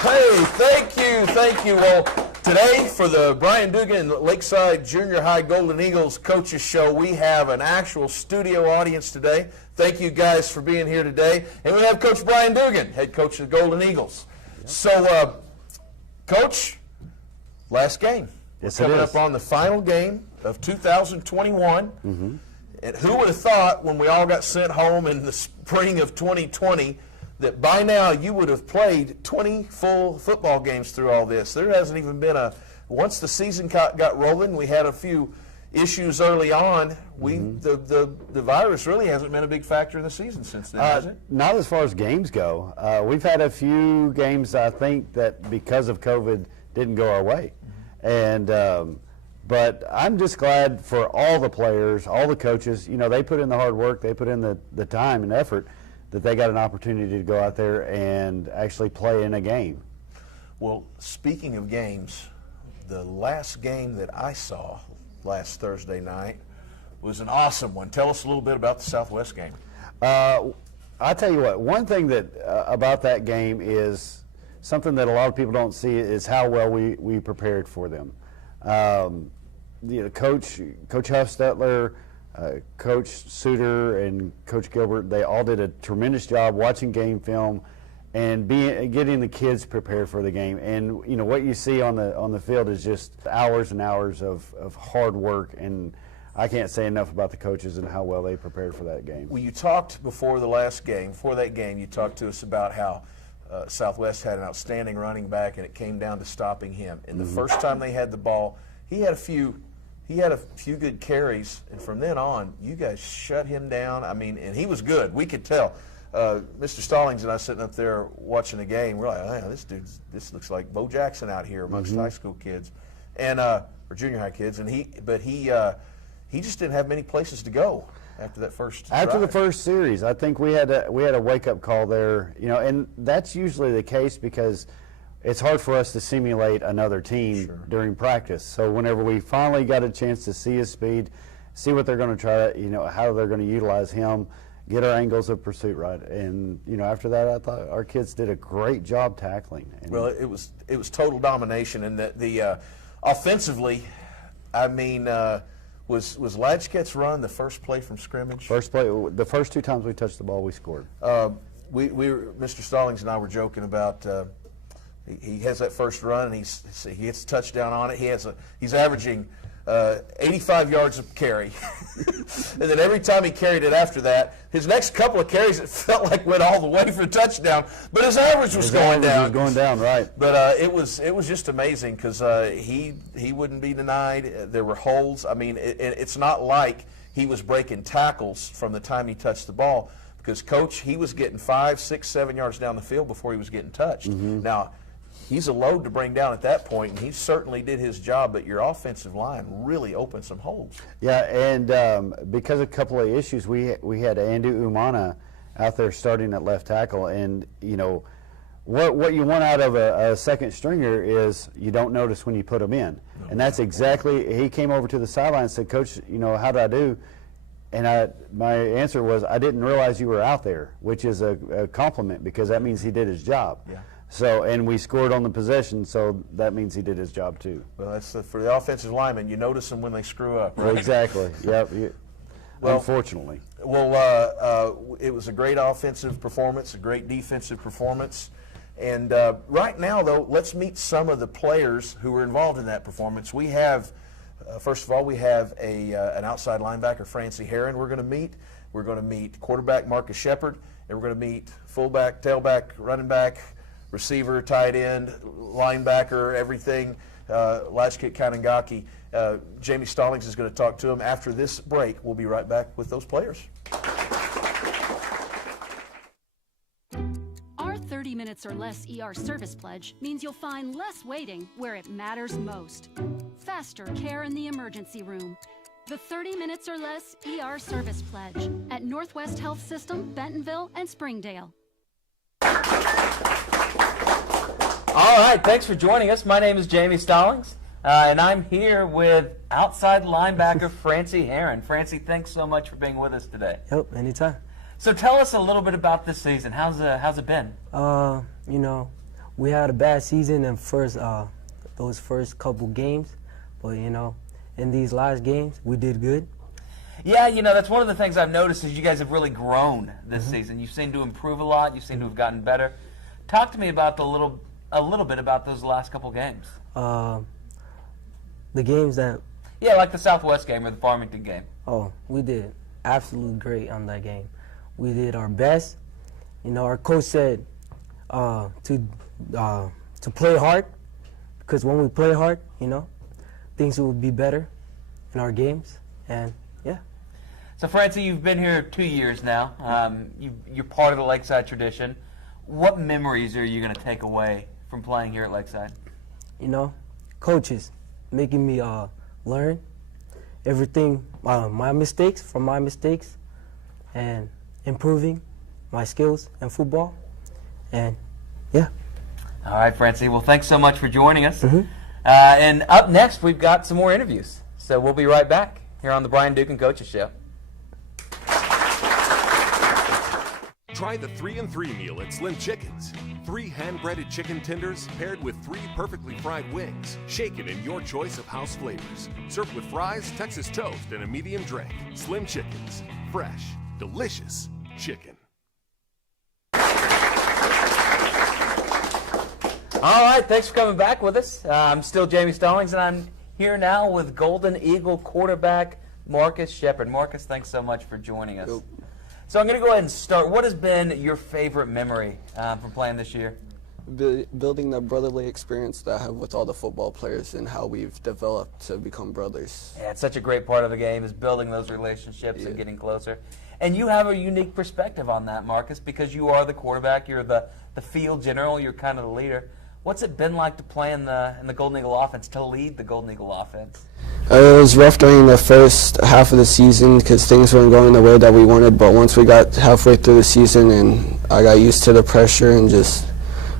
Hey, thank you. Well, today for the Brian Dugan Lakeside Junior High Golden Eagles Coaches Show, we have an actual studio audience today. Thank you guys for being here today. And we have Coach Brian Dugan, head coach of the Golden Eagles. So, Coach, last game. Yes, coming up on the final game of 2021. And who would have thought when we all got sent home in the spring of 2020 that by now you would have played 20 full football games through all this? There hasn't even been once the season got rolling, we had a few issues early on. The virus really hasn't been a big factor in the season since then, has it? Not as far as games go. We've had a few games, I think, that because of COVID didn't go our way. And but I'm just glad for all the players, all the coaches. You know, they put in the hard work, they put in the time and effort, that they got an opportunity to go out there and actually play in a game. Well, speaking of games, the last game that I saw last Thursday night was an awesome one. Tell us a little bit about the Southwest game. I tell you what, one thing that about that game is something that a lot of people don't see is how well we prepared for them. Coach Huffstetler, Coach Suter, and Coach Gilbert, they all did a tremendous job watching game film and getting the kids prepared for the game. And you know what you see on the field is just hours and hours of hard work, and I can't say enough about the coaches and how well they prepared for that game. Well, you talked before that game, you talked to us about how Southwest had an outstanding running back, and it came down to stopping him. And the first time they had the ball, he had a few good carries, and from then on, you guys shut him down. I mean, and he was good. We could tell. Mr. Stallings and I sitting up there watching the game, we're like, oh, this looks like Bo Jackson out here amongst high school kids, and or junior high kids. And he just didn't have many places to go after that first drive. After the first series, I think we had a wake up call there. You know, and that's usually the case because it's hard for us to simulate another team during practice. So whenever we finally got a chance to see his speed, see what they're going to try, you know, how they're going to utilize him, get our angles of pursuit right, and you know, after that, I thought our kids did a great job tackling. And well, it was total domination, and the offensively, I mean, was Latchket's run the first play from scrimmage? First play, the first two times we touched the ball, we scored. Mr. Stallings and I were joking about. He has that first run, and he gets a touchdown on it. He's averaging 85 yards of carry. And then every time he carried it after that, his next couple of carries, it felt like went all the way for a touchdown, but his average was going down. He was going down, right. But it was just amazing because he wouldn't be denied. There were holes. I mean, it's not like he was breaking tackles from the time he touched the ball, because Coach, he was getting 5, 6, 7 yards down the field before he was getting touched. Now, he's a load to bring down at that point, and he certainly did his job, but your offensive line really opened some holes. Yeah, and because of a couple of issues, we had Andu Umana out there starting at left tackle, and you know, what you want out of a second stringer is you don't notice when you put him in. And that's exactly, he came over to the sideline and said, Coach, you know, how did I do? And my answer was, I didn't realize you were out there, which is a compliment because that means he did his job. Yeah. So, and we scored on the possession, so that means he did his job too. Well, that's for the offensive linemen. You notice them when they screw up. Right? Exactly. Yep. Well, unfortunately. Well, it was a great offensive performance, a great defensive performance. And right now, though, let's meet some of the players who were involved in that performance. We have, first of all, we have an outside linebacker, Francie Herron. We're going to meet. We're going to meet quarterback Marcus Shepard, and we're going to meet fullback, tailback, running back, receiver, tight end, linebacker, everything, Latchkit Kanangaki. Jamie Stallings is going to talk to him after this break. We'll be right back with those players. Our 30 minutes or less ER service pledge means you'll find less waiting where it matters most. Faster care in the emergency room. The 30 minutes or less ER service pledge at Northwest Health System, Bentonville, and Springdale. All right, thanks for joining us. My name is Jamie Stallings, and I'm here with outside linebacker Francie Herron. Francie, thanks so much for being with us today. Yep, anytime. So tell us a little bit about this season. How's it been? You know, we had a bad season in those first couple games, but you know, in these last games, we did good. Yeah, you know, that's one of the things I've noticed is you guys have really grown this season. You seem to improve a lot. You seem to have gotten better. Talk to me about a little bit about those last couple games. The games that, Yeah, like the Southwest game or the Farmington game. oh, we did absolutely great on that game. We did our best. You know, our coach said to play hard, because when we play hard, you know, things will be better in our games, and yeah. So, Francie, you've been here 2 years now. You're part of the Lakeside tradition. What memories are you going to take away from playing here at Lakeside? You know, coaches making me learn everything, my mistakes, and improving my skills in football, and yeah. All right, Francie. Well, thanks so much for joining us. And up next, we've got some more interviews. So we'll be right back here on the Brian Dugan Coaches Show. Try the 3-and-3 meal at Slim Chickens. 3 hand-breaded chicken tenders paired with 3 perfectly fried wings, shaken in your choice of house flavors. Served with fries, Texas toast, and a medium drink. Slim Chickens. Fresh, delicious chicken. All right, thanks for coming back with us. I'm still Jamie Stallings, and I'm here now with Golden Eagle quarterback Marcus Shepard. Marcus, thanks so much for joining us. So I'm going to go ahead and start. What has been your favorite memory from playing this year? Building that brotherly experience that I have with all the football players and how we've developed to become brothers. Yeah, it's such a great part of the game is building those relationships and getting closer. And you have a unique perspective on that, Marcus, because you are the quarterback, you're the field general, you're kind of the leader. What's it been like to play in the Golden Eagle offense, to lead the Golden Eagle offense? It was rough during the first half of the season because things weren't going the way that we wanted, but once we got halfway through the season and I got used to the pressure and just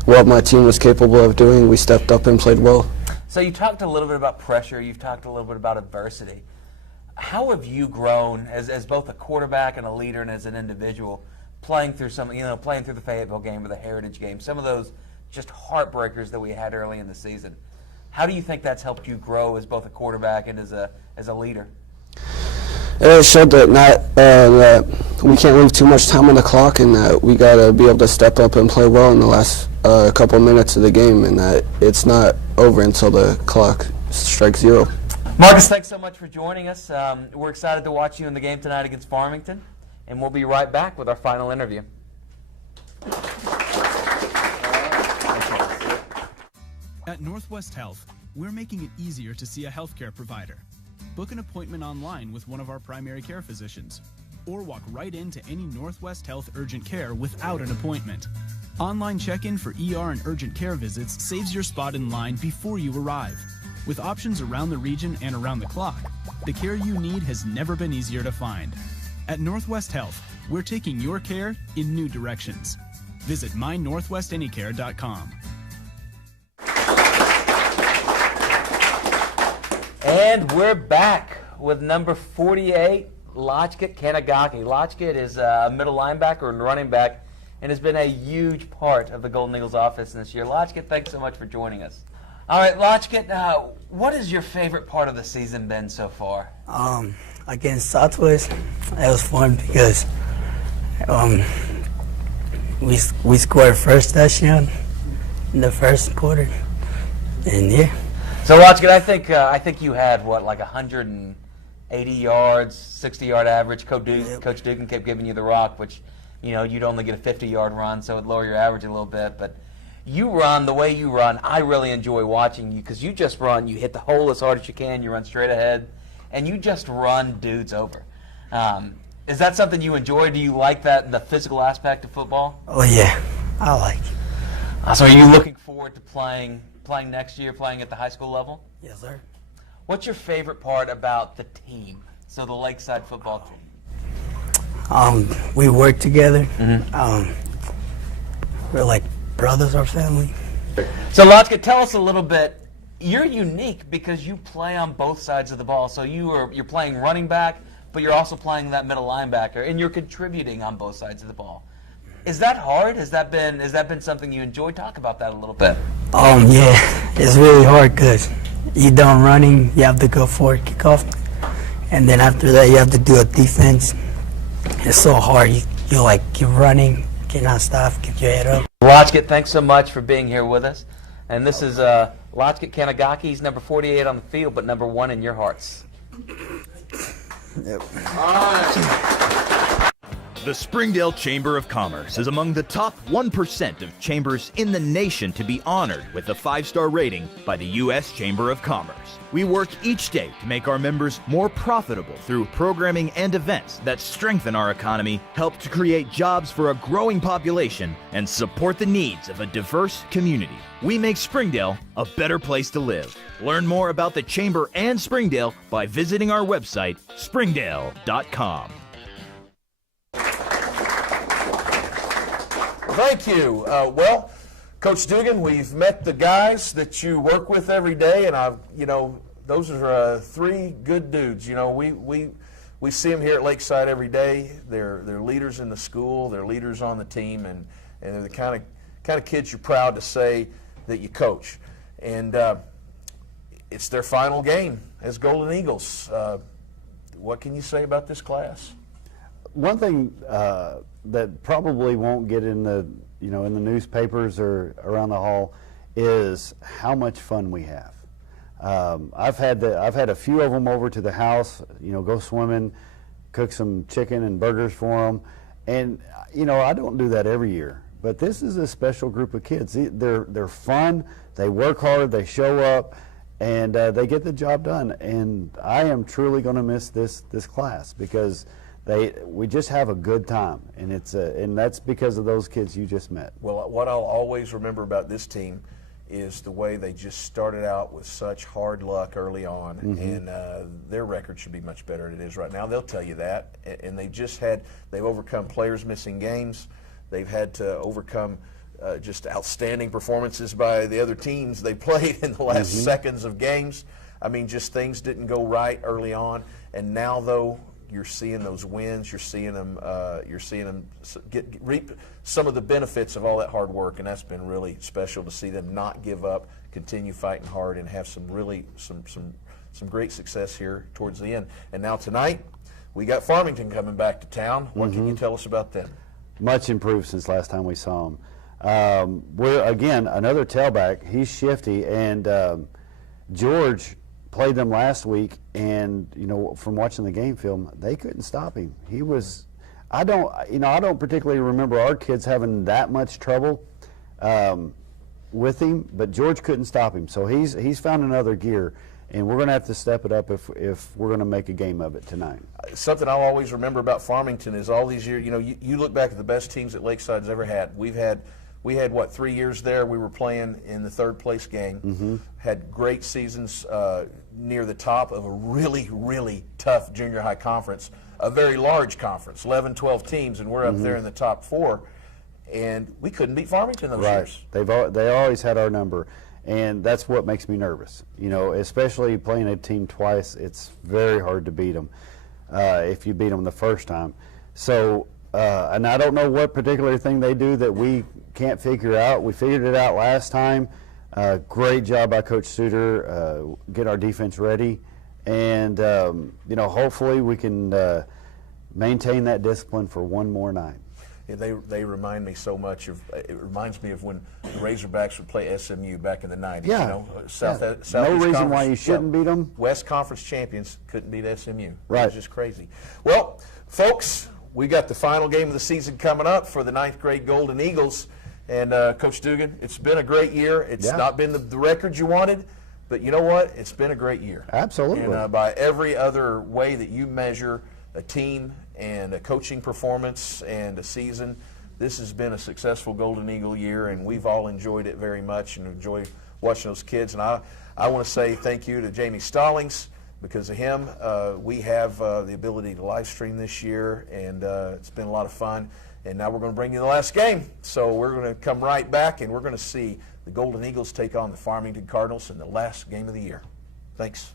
what my team was capable of doing, we stepped up and played well. So you talked a little bit about pressure, you've talked a little bit about adversity. How have you grown as both a quarterback and a leader and as an individual, playing through playing through the Fayetteville game or the Heritage game, some of those just heartbreakers that we had early in the season? How do you think that's helped you grow as both a quarterback and as a leader? It showed that that we can't leave too much time on the clock and that we got to be able to step up and play well in the last couple minutes of the game, and that it's not over until the clock strikes 0. Marcus, thanks so much for joining us. We're excited to watch you in the game tonight against Farmington, and we'll be right back with our final interview. At Northwest Health, we're making it easier to see a healthcare provider. Book an appointment online with one of our primary care physicians, or walk right into any Northwest Health urgent care without an appointment. Online check-in for ER and urgent care visits saves your spot in line before you arrive. With options around the region and around the clock, the care you need has never been easier to find. At Northwest Health, we're taking your care in new directions. Visit mynorthwestanycare.com. And we're back with number 48, Lachkit Kanagaki. Lachkit is a middle linebacker and running back and has been a huge part of the Golden Eagles offense this year. Lachkit, thanks so much for joining us. All right, Lachkit, what has your favorite part of the season been so far? Against Southwest, it was fun because we scored first touchdown in the first quarter, and yeah. So, Lachkit, I think you had, what, like 180 yards, 60-yard average. Coach Dugan kept giving you the rock, which, you know, you'd only get a 50-yard run, so it'd lower your average a little bit. But you run the way you run. I really enjoy watching you because you just run. You hit the hole as hard as you can. You run straight ahead, and you just run dudes over. Is that something you enjoy? Do you like that, the physical aspect of football? Oh, yeah. I like it. So are you looking forward to playing next year, playing at the high school level? Yes, sir. What's your favorite part about the team, so the Lakeside football team? We work together. We're like brothers or family. So, Lachkit, tell us a little bit. You're unique because you play on both sides of the ball. So you're playing running back, but you're also playing that middle linebacker, and you're contributing on both sides of the ball. Is that hard? Has that been something you enjoy? Talk about that a little bit. Yeah, it's really hard because you're done running, you have to go for a kickoff, and then after that you have to do a defense. It's so hard. You're like, you're running, cannot stop, keep your head up. Lachkit, thanks so much for being here with us. And this is Lachkit Kanagaki. He's number 48 on the field, but number 1 in your hearts. Yep. The Springdale Chamber of Commerce is among the top 1% of chambers in the nation to be honored with a 5-star rating by the U.S. Chamber of Commerce. We work each day to make our members more profitable through programming and events that strengthen our economy, help to create jobs for a growing population, and support the needs of a diverse community. We make Springdale a better place to live. Learn more about the Chamber and Springdale by visiting our website, springdale.com. Thank you. Well, Coach Dugan, we've met the guys that you work with every day, and those are 3 good dudes. We see them here at Lakeside every day. They're leaders in the school. They're leaders on the team, and they're the kind of kids you're proud to say that you coach. And it's their final game as Golden Eagles. What can you say about this class? One thing that probably won't get in the in the newspapers or around the hall is how much fun we have. I've had a few of them over to the house, go swimming, cook some chicken and burgers for them, and I don't do that every year. But this is a special group of kids. They're fun. They work hard. They show up, and they get the job done. And I am truly going to miss this class because we just have a good time, and and that's because of those kids you just met. Well, what I'll always remember about this team is the way they just started out with such hard luck early on, and their record should be much better than it is right now. They'll tell you that, and they've overcome players missing games. They've had to overcome just outstanding performances by the other teams they played in the last seconds of games. I mean, just things didn't go right early on, and now though, you're seeing those wins. You're seeing them reap some of the benefits of all that hard work, and that's been really special to see them not give up, continue fighting hard, and have some great success here towards the end. And now tonight, we got Farmington coming back to town. What can you tell us about them? Much improved since last time we saw him. We're again another tailback. He's shifty, and George played them last week, and from watching the game film, they couldn't stop him. He was, I don't particularly remember our kids having that much trouble with him, but George couldn't stop him. So he's found another gear, and we're going to have to step it up if we're going to make a game of it tonight. Something I'll always remember about Farmington is all these years. You look back at the best teams that Lakeside's ever had. We had what, 3 years there? We were playing in the 3rd place game. Had great seasons near the top of a really, really tough junior high conference, a very large conference, 11, 12 teams, and we're up there in the top 4. And we couldn't beat Farmington those years. They always had our number, and that's what makes me nervous. Especially playing a team twice, it's very hard to beat them if you beat them the first time. So, and I don't know what particular thing they do that we can't figure out. We figured it out last time. Great job by Coach Suter, get our defense ready, and hopefully we can maintain that discipline for one more night. Yeah, they remind me so much of. It reminds me of when the Razorbacks would play SMU back in the 90s. Yeah. Southeast no reason Conference, why you shouldn't beat them. West Conference champions couldn't beat SMU. Right. It was just crazy. Well, folks, we got the final game of the season coming up for the 9th grade Golden Eagles. And Coach Dugan, it's been a great year. It's not been the record you wanted, but you know what? It's been a great year. Absolutely. And by every other way that you measure a team and a coaching performance and a season, this has been a successful Golden Eagle year, and we've all enjoyed it very much and enjoy watching those kids. And I want to say thank you to Jamie Stallings. Because of him, we have the ability to live stream this year, and it's been a lot of fun. And now we're going to bring you the last game. So we're going to come right back, and we're going to see the Golden Eagles take on the Farmington Cardinals in the last game of the year. Thanks.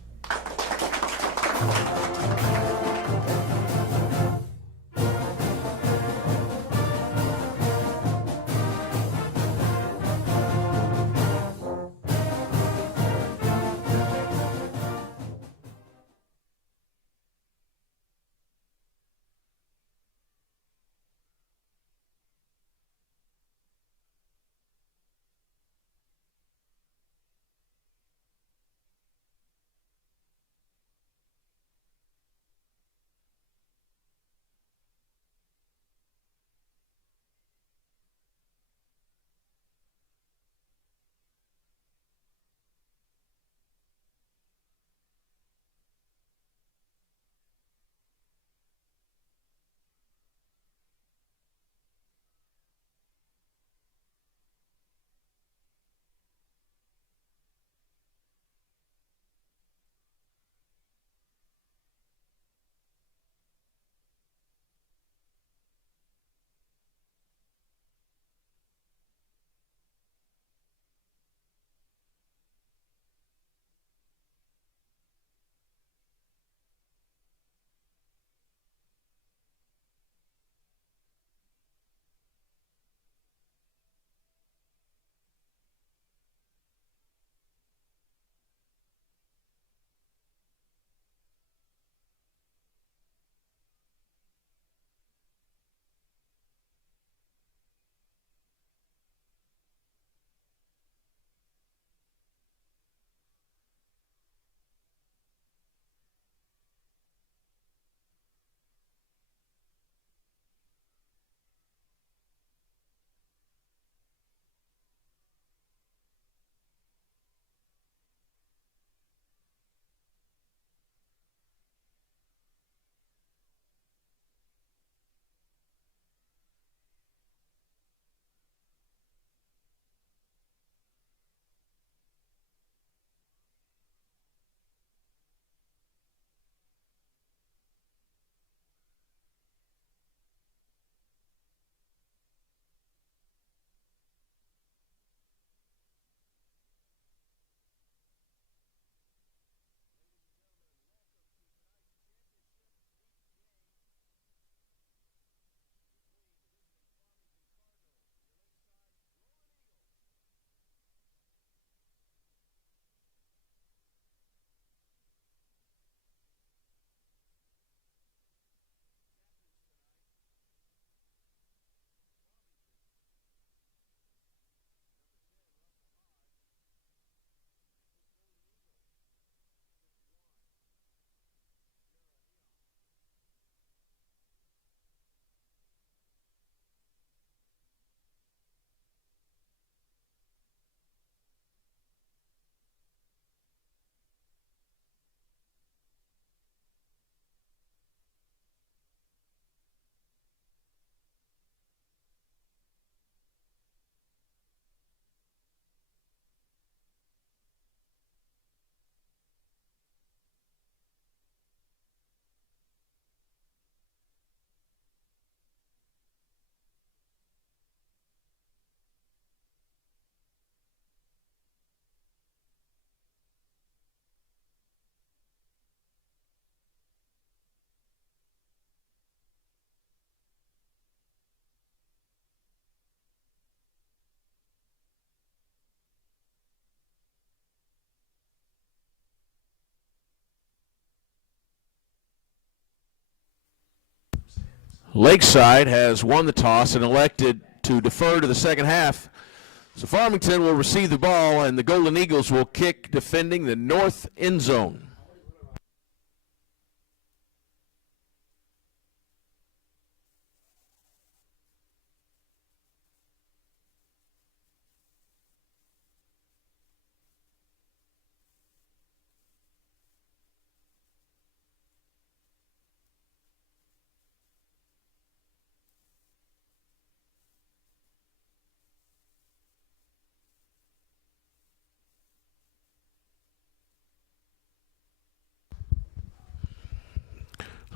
Lakeside has won the toss and elected to defer to the second half. So Farmington will receive the ball, and the Golden Eagles will kick, defending the north end zone.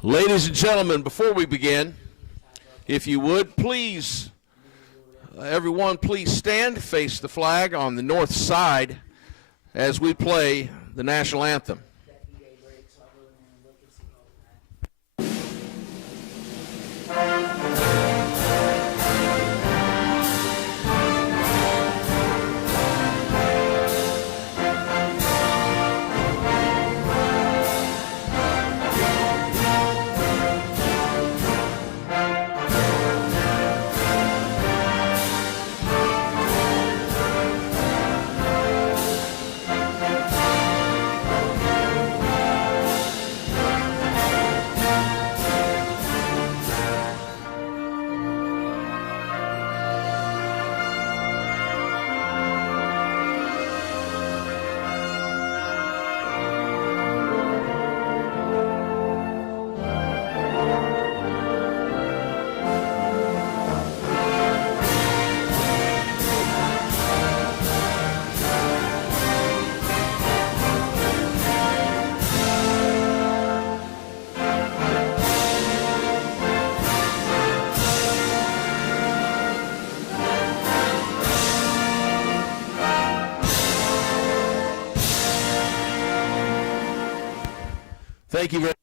Ladies and gentlemen, before we begin, if you would, please, everyone, please stand, face the flag on the north side as we play the national anthem. Thank you very much.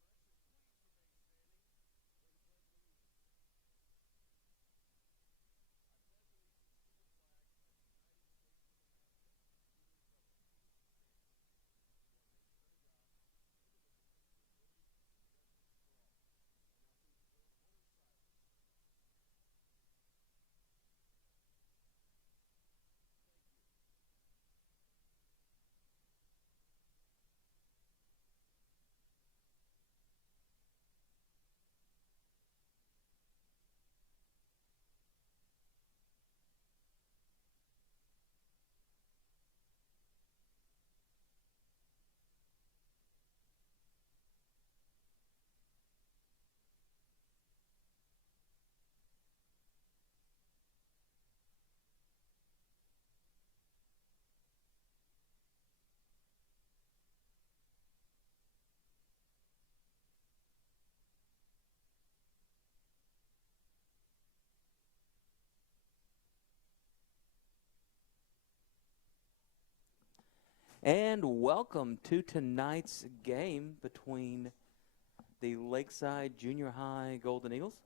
And welcome to tonight's game between the Lakeside Junior High Golden Eagles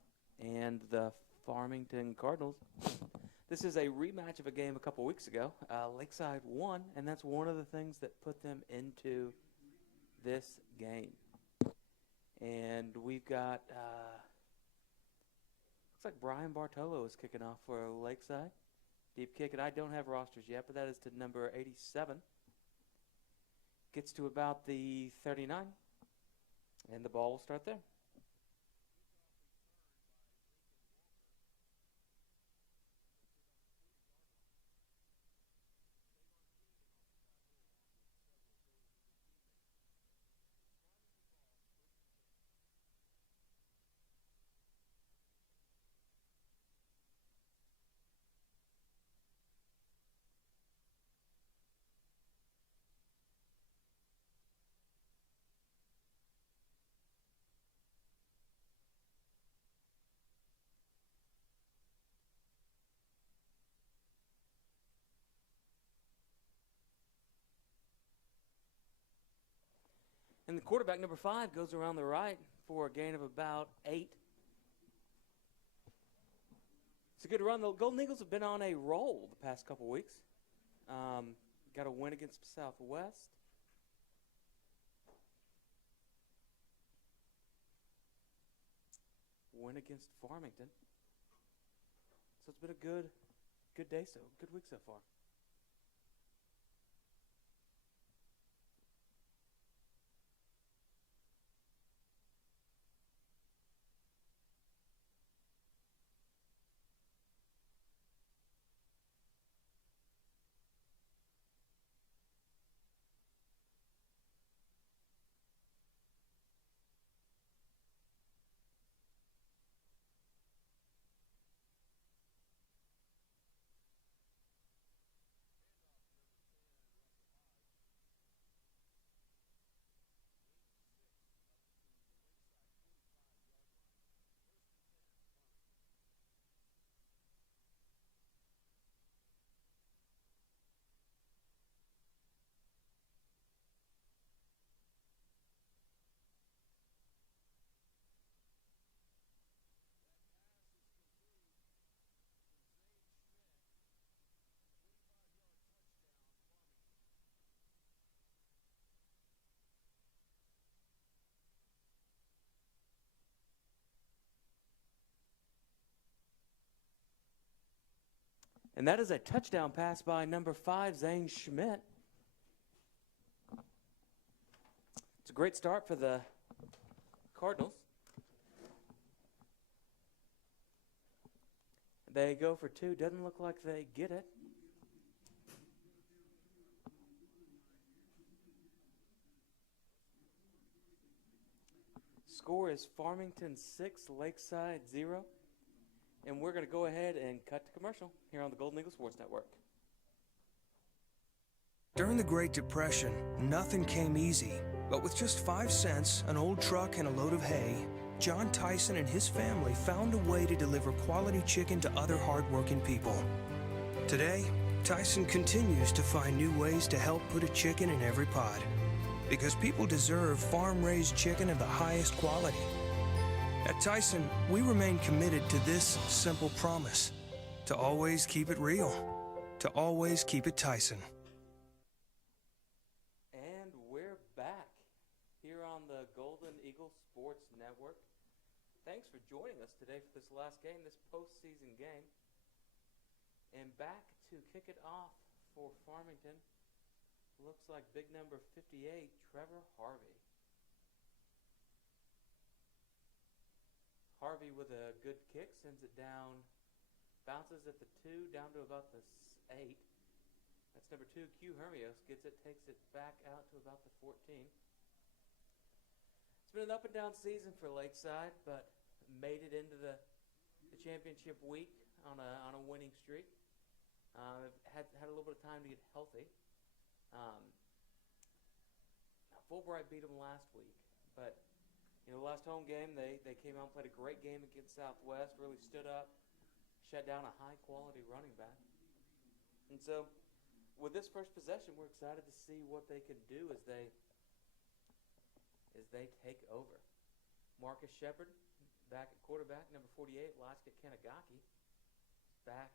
and the Farmington Cardinals. This is a rematch of a game a couple weeks ago. Lakeside won, and that's one of the things that put them into this game. And we've got, looks like Brian Bartolo is kicking off for Lakeside. Deep kick, and I don't have rosters yet, but that is to number 87. Gets to about the 39, and the ball will start there. And the quarterback, number 5, goes around the right for a gain of about 8. It's a good run. The Golden Eagles have been on a roll the past couple weeks. Got a win against Southwest. win against Farmington. So it's been a good day, good week so far. And that is a touchdown pass by number 5, Zane Schmidt. It's a great start for the Cardinals. They go for 2. Doesn't look like they get it. Score is Farmington 6, Lakeside 0. And we're going to go ahead and cut to commercial here on the Golden Eagle Sports Network. During the Great Depression, nothing came easy. But with just 5 cents, an old truck, and a load of hay, John Tyson and his family found a way to deliver quality chicken to other hardworking people. Today, Tyson continues to find new ways to help put a chicken in every pot. Because people deserve farm-raised chicken of the highest quality. At Tyson, we remain committed to this simple promise: to always keep it real, to always keep it Tyson. And we're back here on the Golden Eagle Sports Network. Thanks for joining us today for this last game, this postseason game. And back to kick it off for Farmington, looks like big number 58, Trevor Harvey. Harvey with a good kick, sends it down, bounces at the 2, down to about the 8. That's number 2, Q Hermios, gets it, takes it back out to about the 14. It's been an up and down season for Lakeside, but made it into the championship week on a winning streak. Had a little bit of time to get healthy. Fulbright beat them last week, but the last home game, they came out and played a great game against Southwest, really stood up, shut down a high-quality running back. And so, with this first possession, we're excited to see what they can do as they take over. Marcus Shepard, back at quarterback, number 48, Laska Kanagaki, back,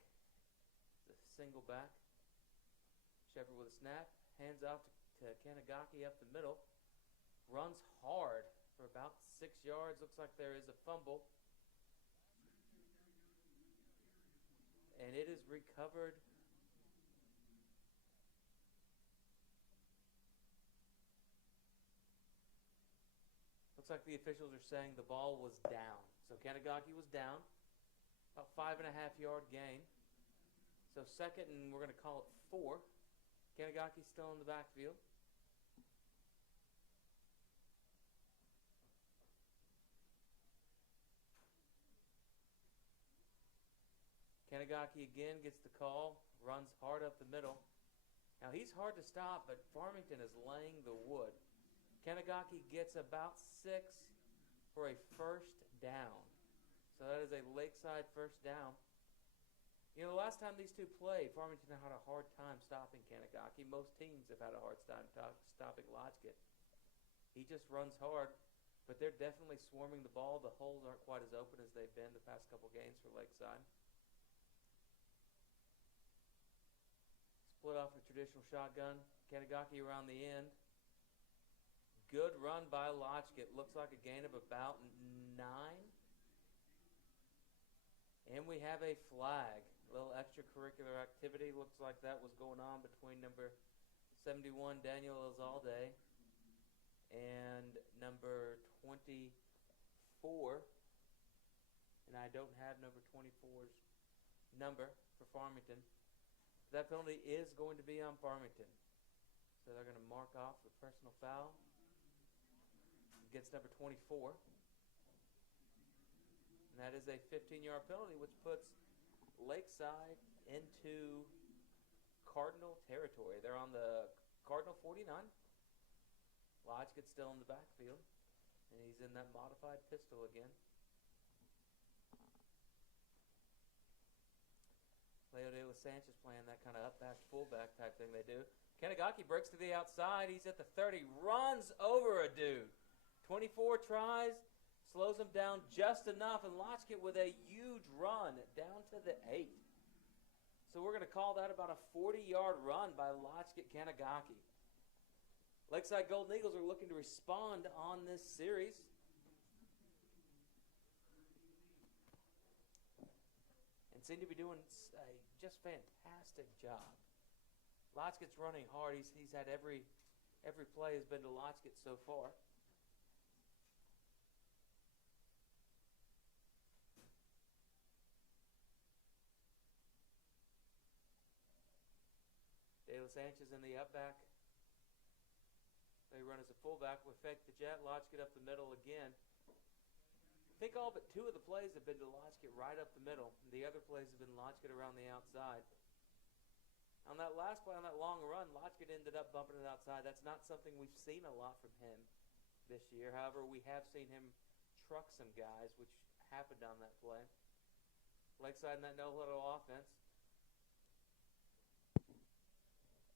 the single back. Shepard with a snap, hands off to Kanagaki up the middle, runs hard for about 6 yards. Looks like there is a fumble. And it is recovered. Looks like the officials are saying the ball was down. So Kanagaki was down. About 5.5-yard gain. So second, and we're going to call it 4. Kanagaki's still in the backfield. Kanagaki again gets the call, runs hard up the middle. Now he's hard to stop, but Farmington is laying the wood. Kanagaki gets about 6 for a first down. So that is a Lakeside first down. The last time these two played, Farmington had a hard time stopping Kanagaki. Most teams have had a hard time stopping Lodgett. He just runs hard, but they're definitely swarming the ball. The holes aren't quite as open as they've been the past couple games for Lakeside. Split off a traditional shotgun. Kanagaki around the end. Good run by Lodgett. Looks like a gain of about 9. And we have a flag. A little extracurricular activity looks like that was going on between number 71, Daniel Elzalde, and number 24. And I don't have number 24's number for Farmington. That penalty is going to be on Farmington. So they're going to mark off the personal foul against number 24. And that is a 15-yard penalty, which puts Lakeside into Cardinal territory. They're on the Cardinal 49. Lodge gets still in the backfield, and he's in that modified pistol again. Leo De Los Sanchez playing that kind of up-back, fullback type thing they do. Kanagaki breaks to the outside. He's at the 30, runs over a dude. 24 tries, slows him down just enough, and Lotchkit with a huge run down to the 8. So we're going to call that about a 40-yard run by Lotchkit Kanagaki. Lakeside Golden Eagles are looking to respond on this series. And seem to be doing a just fantastic job. Lotchkit's running hard. He's had every play has been to Lotchkit so far. De Los Sanchez in the up back. They run as a fullback with fake the jet. Lotchkit up the middle again. I think all but 2 of the plays have been to Lotchkit right up the middle. The other plays have been Lotchkit around the outside. On that last play, on that long run, Lotchkit ended up bumping it outside. That's not something we've seen a lot from him this year. However, we have seen him truck some guys, which happened on that play. Lakeside in that no-huddle offense.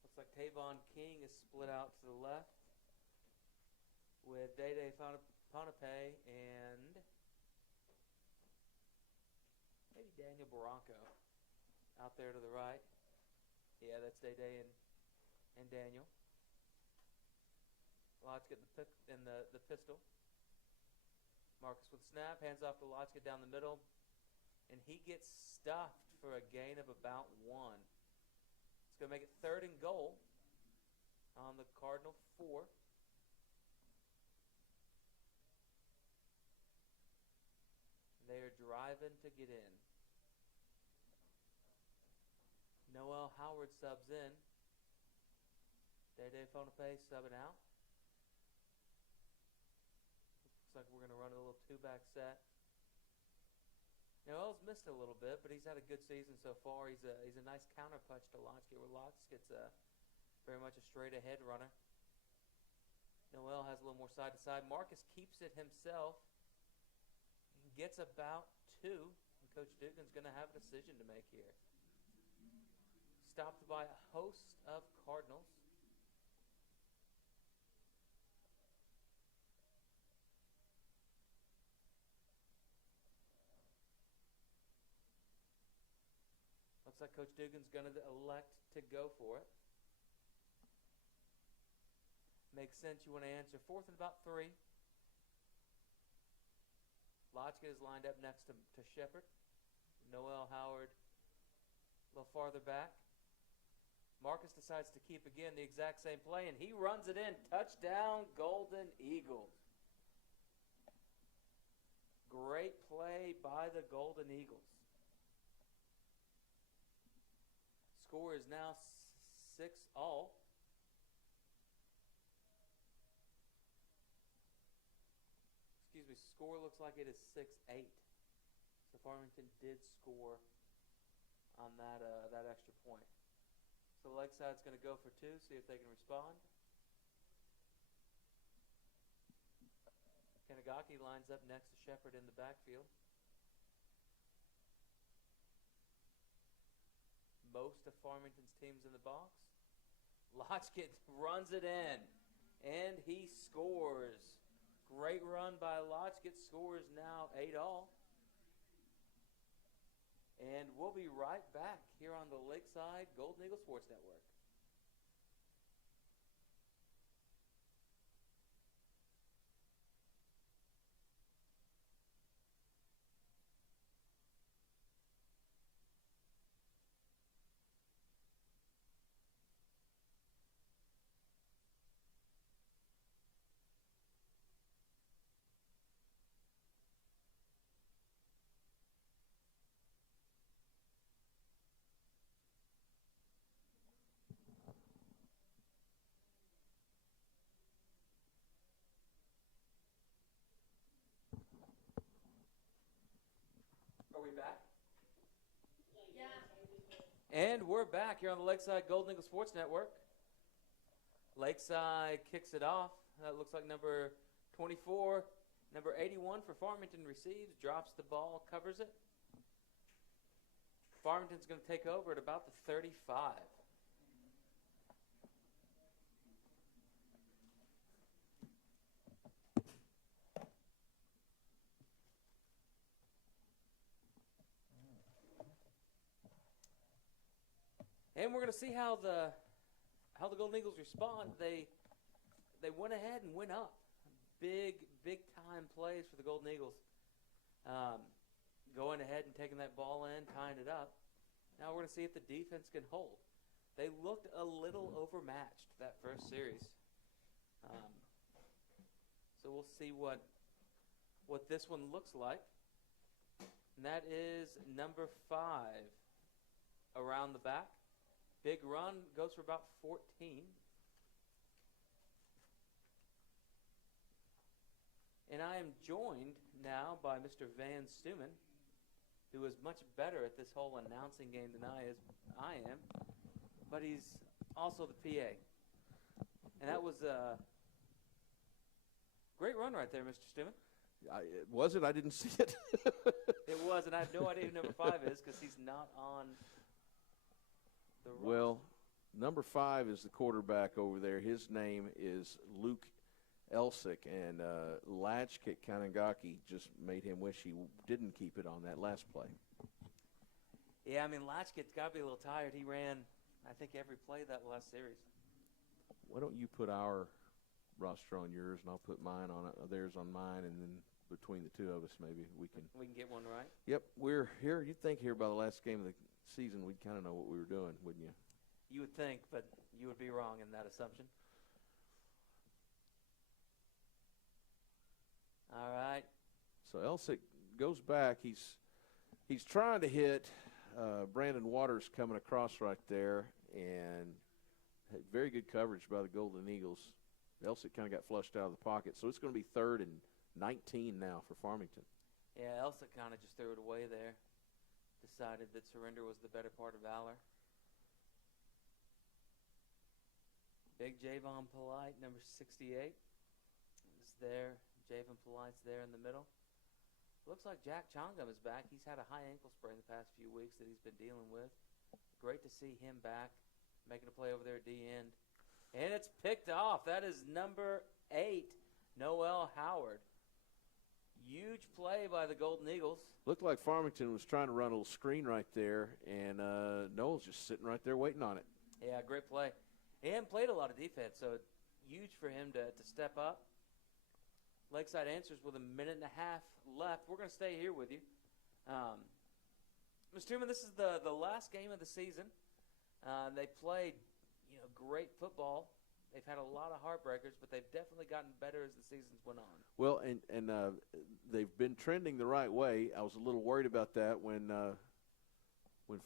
Looks like Tavon King is split out to the left with Dede Ponape and maybe Daniel Barranco out there to the right. Yeah, that's Dede and Daniel. Lotchkit in the pistol. Marcus with snap, hands off to Lotchkit down the middle, and he gets stuffed for a gain of about 1. It's going to make it 3rd and goal on the Cardinal 4. They are driving to get in. Noel Howard subs in. Dede Fonape subbing out. Looks like we're going to run a little 2-back set. Noel's missed a little bit, but he's had a good season so far. He's a nice counter punch to Lotchkit, where Lotchkit's very much a straight ahead runner. Noel has a little more side to side. Marcus keeps it himself. He gets about 2, and Coach Dugan's going to have a decision to make here. Stopped by a host of Cardinals. Looks like Coach Dugan's going to elect to go for it. Makes sense. You want to answer 4th and about 3. Lotchkit is lined up next to Shepard. Noel Howard a little farther back. Marcus decides to keep again the exact same play, and he runs it in. Touchdown, Golden Eagles. Great play by the Golden Eagles. Score is now 6-all. Excuse me, score looks like it is 6-8. So Farmington did score on that extra point. So Lakeside's going to go for 2, see if they can respond. Kanagaki lines up next to Shepard in the backfield. Most of Farmington's teams in the box. Lotchkit runs it in, and he scores. Great run by Lotchkit. Scores now 8-all. And we'll be right back here on the Lakeside Golden Eagle Sports Network. And we're back here on the Lakeside Golden Eagle Sports Network. Lakeside kicks it off. That looks like number 24. Number 81 for Farmington receives, drops the ball, covers it. Farmington's going to take over at about the 35. And we're going to see how the Golden Eagles respond. They went ahead and went up. Big time plays for the Golden Eagles. Going ahead and taking that ball in, tying it up. Now we're going to see if the defense can hold. They looked a little overmatched that first series. So we'll see what this one looks like. And that is number 5 around the back. Big run, goes for about 14. And I am joined now by Mr. Van Stumen, who is much better at this whole announcing game than I am. But he's also the PA. And that was a great run right there, Mr. Stumen. Was it? I didn't see it. It was, and I have no idea who number 5 is because he's not on the roster. Well, number 5 is the quarterback over there. His name is Luke Elsick, and Latchkit Kanagaki just made him wish he didn't keep it on that last play. Yeah, I mean, Latchkit's got to be a little tired. He ran, I think, every play that last series. Why don't you put our roster on yours, and I'll put mine on theirs on mine, and then between the two of us, maybe we can get one right. Yep, we're here. You'd think here by the last game of the season we'd kind of know what we were doing, wouldn't you? You would think, but you would be wrong in that assumption. All right. So Elsick goes back. He's trying to hit Brandon Waters coming across right there, and had very good coverage by the Golden Eagles. Elsick kind of got flushed out of the pocket, so it's going to be 3rd and 19 now for Farmington. Yeah, Elsick kind of just threw it away there. Decided that surrender was the better part of valor. Big Javon Polite, number 68, is there. Javon Polite's there in the middle. Looks like Jack Chongum is back. He's had a high ankle sprain the past few weeks that he's been dealing with. Great to see him back, making a play over there at D end. And it's picked off. That is number 8, Noel Howard. Huge play by the Golden Eagles. Looked like Farmington was trying to run a little screen right there, and Noel's just sitting right there waiting on it. Yeah, great play. And played a lot of defense, so huge for him to step up. Lakeside answers with 1.5 minutes left. We're going to stay here with you. Mr. Truman, this is the last game of the season. They played, great football. They've had a lot of heartbreakers, but they've definitely gotten better as the seasons went on. Well, and they've been trending the right way. I was a little worried about that when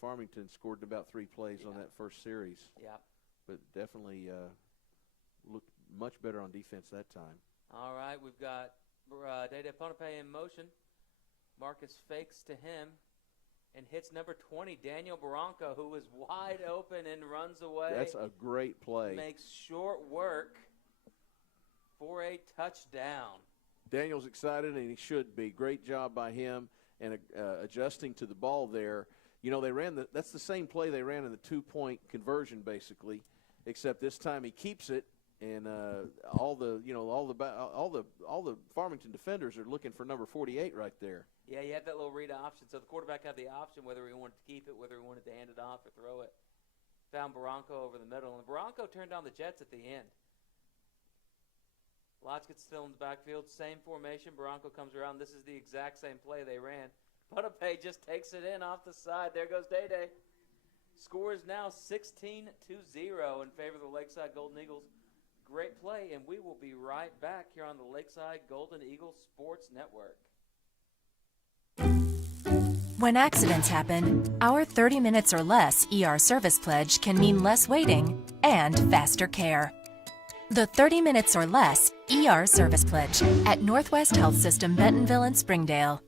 Farmington scored in about 3 plays on that first series. Yeah. But definitely looked much better on defense that time. All right, we've got Dede Ponape in motion. Marcus fakes to him and hits number 20, Daniel Barranco, who is wide open and runs away. That's a great play. Makes short work for a touchdown. Daniel's excited, and he should be. Great job by him and adjusting to the ball there. They ran that's the same play they ran in the 2-point conversion, basically, except this time he keeps it. And all the Farmington defenders are looking for number 48 right there. Yeah, you had that little read option. So the quarterback had the option whether he wanted to keep it, whether he wanted to hand it off or throw it. Found Barranco over the middle, and Barranco turned down the Jets at the end. Latchkit's still in the backfield, same formation. Barranco comes around. This is the exact same play they ran. Ponape just takes it in off the side. There goes Dede. Score is now 16-0 in favor of the Lakeside Golden Eagles. Great play, and we will be right back here on the Lakeside Golden Eagle Sports Network. When accidents happen, our 30 minutes or less ER service pledge can mean less waiting and faster care. The 30 minutes or less ER service pledge at Northwest Health System Bentonville and Springdale.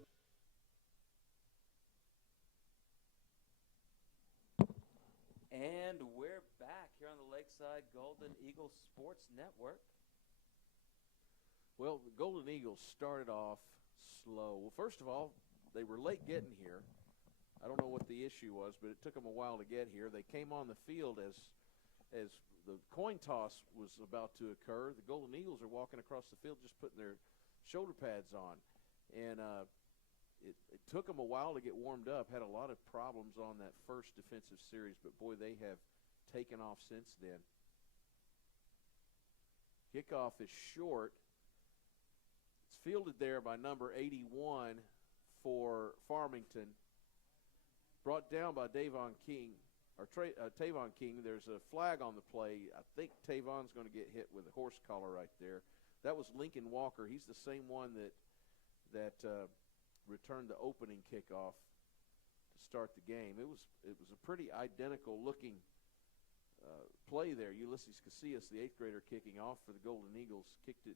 Well, the Golden Eagles started off slow. Well, first of all, they were late getting here. I don't know what the issue was, but it took them a while to get here. They came on the field as the coin toss was about to occur. The Golden Eagles are walking across the field just putting their shoulder pads on. And it took them a while to get warmed up, had a lot of problems on that first defensive series, but, boy, they have taken off since then. Kickoff is short. It's fielded there by number 81 for Farmington. Brought down by Tavon King. There's a flag on the play. I think Tavon's going to get hit with a horse collar right there. That was Lincoln Walker. He's the same one that returned the opening kickoff to start the game. It was a pretty identical looking play there. Ulysses Casillas, the 8th grader kicking off for the Golden Eagles, kicked it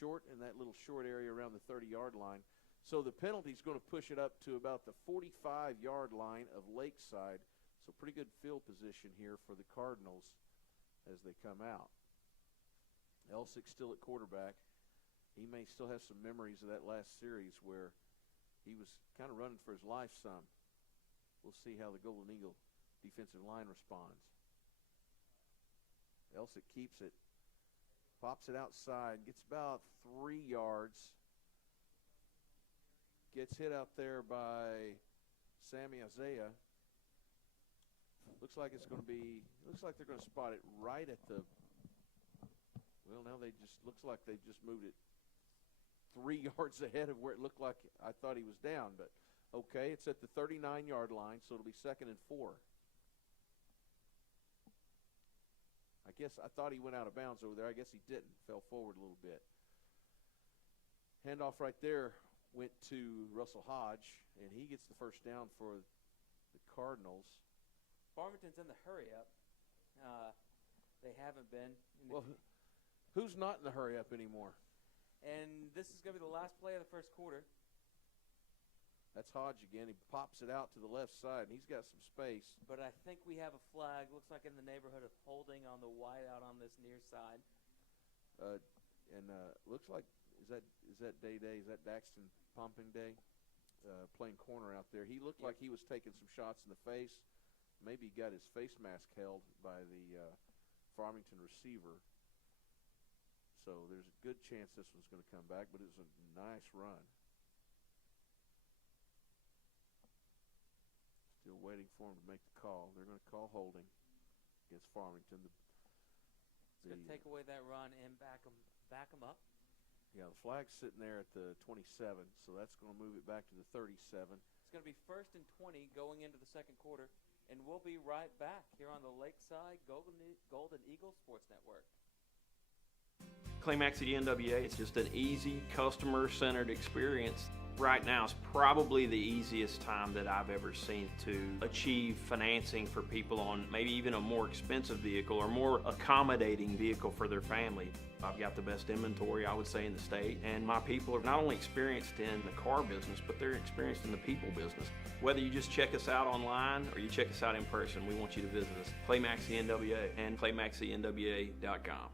short in that little short area around the 30-yard line. So the penalty is going to push it up to about the 45-yard line of Lakeside. So pretty good field position here for the Cardinals as they come out. Elsick still at quarterback. He may still have some memories of that last series where he was kind of running for his life some. We'll see how the Golden Eagle defensive line responds. Elsick keeps it, pops it outside, gets about 3 yards. Gets hit out there by Sammy Isaiah. Looks like they're going to spot it right at the, well, now looks like they've just moved it 3 yards ahead of where it looked like I thought he was down. But, okay, it's at the 39-yard line, so it'll be 2nd and 4. I guess I thought he went out of bounds over there. I guess he didn't. Fell forward a little bit. Handoff right there went to Russell Hodge, and he gets the first down for the Cardinals. Farmington's in the hurry-up. They haven't been. Well, who's not in the hurry-up anymore? And this is going to be the last play of the first quarter. That's Hodge again. He pops it out to the left side, and he's got some space. But I think we have a flag. Looks like in the neighborhood of holding on the wide out on this near side. Looks like is that Day? Is that Daxton Pumping Day? Playing corner out there. He looked like he was taking some shots in the face. Maybe he got his face mask held by the Farmington receiver. So there's a good chance this one's going to come back, but it was a nice run. Still waiting for him to make the call. They're going to call holding against Farmington. It's going to take away that run and back them up. Yeah, the flag's sitting there at the 27, so that's going to move it back to the 37. It's going to be 1st and 20 going into the second quarter, and we'll be right back here on the Lakeside Golden Eagle Sports Network. Climax at NWA, it's just an easy, customer-centered experience. Right now is probably the easiest time that I've ever seen to achieve financing for people on maybe even a more expensive vehicle or more accommodating vehicle for their family. I've got the best inventory, I would say, in the state, and my people are not only experienced in the car business, but they're experienced in the people business. Whether you just check us out online or you check us out in person, we want you to visit us. Climax NWA and climaxnwa.com.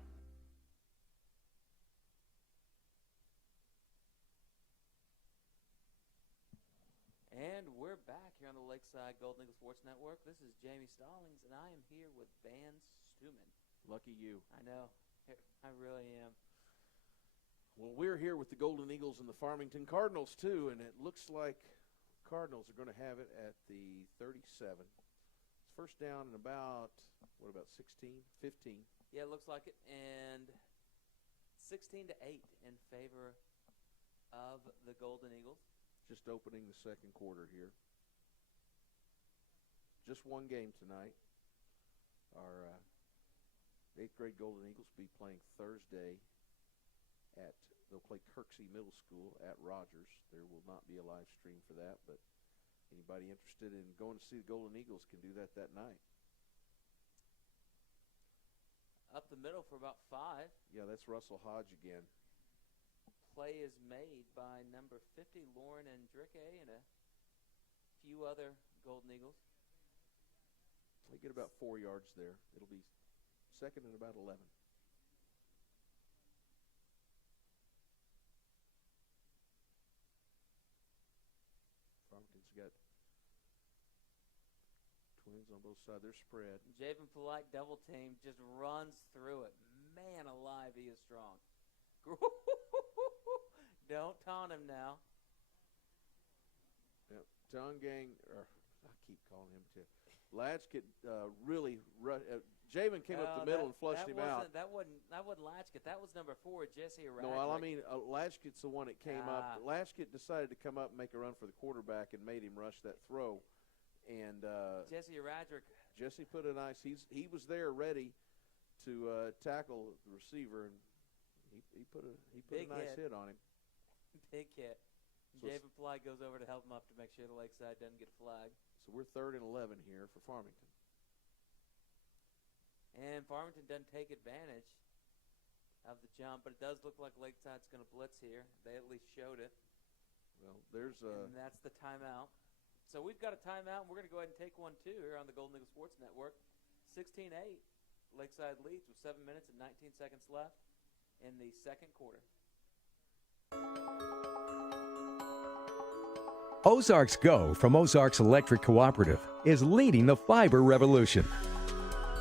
And we're back here on the Lakeside Golden Eagle Sports Network. This is Jamie Stallings, and I am here with Van Stuman. Lucky you. I know. I really am. Well, we're here with the Golden Eagles and the Farmington Cardinals, too, and it looks like Cardinals are going to have it at the 37. It's first down and about 16, 15? Yeah, it looks like it. And 16-8 in favor of the Golden Eagles. Just opening the second quarter here. Just one game tonight. Our 8th grade Golden Eagles will be playing Thursday they'll play Kirksey Middle School at Rogers. There will not be a live stream for that, but anybody interested in going to see the Golden Eagles can do that night. Up the middle for about 5. Yeah, that's Russell Hodge again. Play is made by number 50, Lauren Andricke, and a few other Golden Eagles. They get about 4 yards there. It'll be 2nd and about 11. got twins on both sides. They're spread. Javen Polite double team just runs through it. Man alive, he is strong. Don't taunt him now. Yep. John Gang, or I keep calling him too. Latchkit really Javen came up the middle and flushed him out. That wasn't Latchkit. That was number 4, Jesse Radrick. No, I mean Latchkit's the one that came up. Latchkit decided to come up and make a run for the quarterback and made him rush that throw. And Jesse Radrick. Jesse put a nice. He was there ready to tackle the receiver, and he put a nice hit on him. Big hit. So Javen Polite goes over to help him up to make sure the Lakeside doesn't get a flag. So we're 3rd and 11 here for Farmington. And Farmington doesn't take advantage of the jump, but it does look like Lakeside's going to blitz here. They at least showed it. Well, there's and that's the timeout. So we've got a timeout, and we're going to go ahead and take one, too, here on the Golden Eagle Sports Network. 16-8. Lakeside leads with 7 minutes and 19 seconds left in the second quarter. Ozarks Go from Ozarks Electric Cooperative is leading the fiber revolution,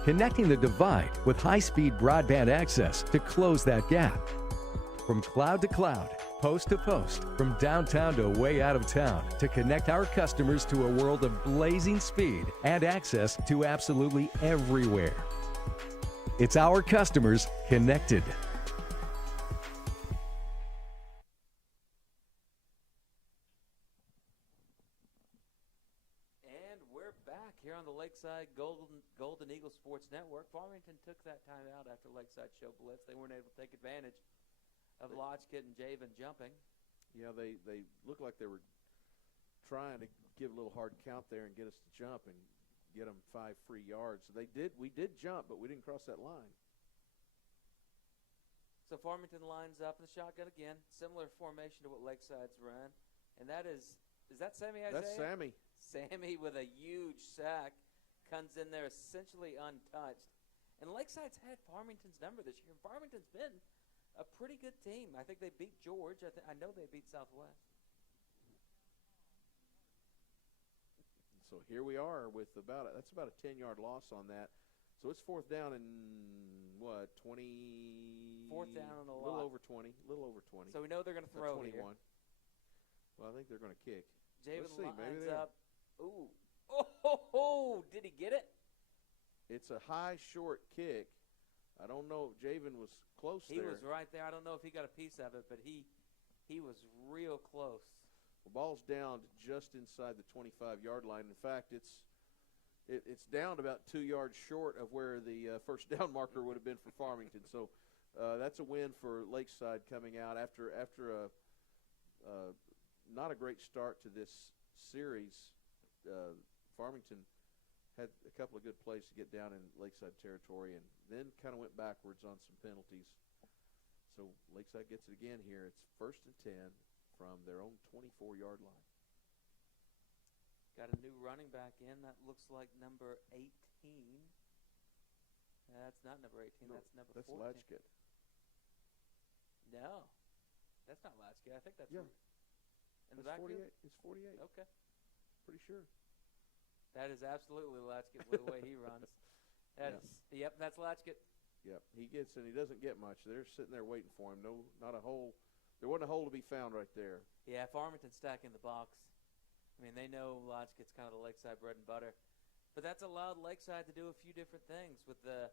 connecting the divide with high-speed broadband access to close that gap. From cloud to cloud, post to post, from downtown to way out of town, to connect our customers to a world of blazing speed and access to absolutely everywhere. It's our customers connected. Here on the Lakeside Golden Eagle Sports Network. Farmington took that time out after Lakeside show blitz. They weren't able to take advantage of Latchkit and Javen jumping. Yeah, they looked like they were trying to give a little hard count there and get us to jump and get them 5 free yards. So we did jump, but we didn't cross that line. So Farmington lines up in the shotgun again, similar formation to what Lakeside's run, and that is that Sammy Isaiah? That's Sammy. Sammy with a huge sack comes in there essentially untouched. And Lakeside's had Farmington's number this year. Farmington's been a pretty good team. I think they beat George. I know they beat Southwest. So here we are with that's about a 10-yard loss on that. So it's 4th down and what, 20? 4th down and a lot. Little over 20. So we know they're going to throw 21. Here. Well, I think they're going to kick. Javen Let's see. Maybe lines up. Ooh. Oh, did he get it? It's a high, short kick. I don't know if Javen was close He there. was right there. I don't know if he got a piece of it, but he was real close. The ball's down just inside the 25-yard line. In fact, it's down about 2 yards short of where the first down marker would have been for Farmington. So that's a win for Lakeside coming out after a not a great start to this series. Farmington had a couple of good plays to get down in Lakeside territory and then kind of went backwards on some penalties. So Lakeside gets it again here. It's 1st and 10 from their own 24-yard line. Got a new running back in. That looks like number 18. That's not number 18. No, that's number 14. That's Latchkit. No, that's not Latchkit. I think that's in the that's backfield. 48. It's 48. Okay, pretty sure. That is absolutely Latchkit with the way he runs. Yep, that's Latchkit. Yep, he gets and he doesn't get much. They're sitting there waiting for him. No, not a hole. There wasn't a hole to be found right there. Yeah, Farmington stacking the box. I mean, they know Latchkit's kind of the Lakeside bread and butter, but that's allowed Lakeside to do a few different things with the,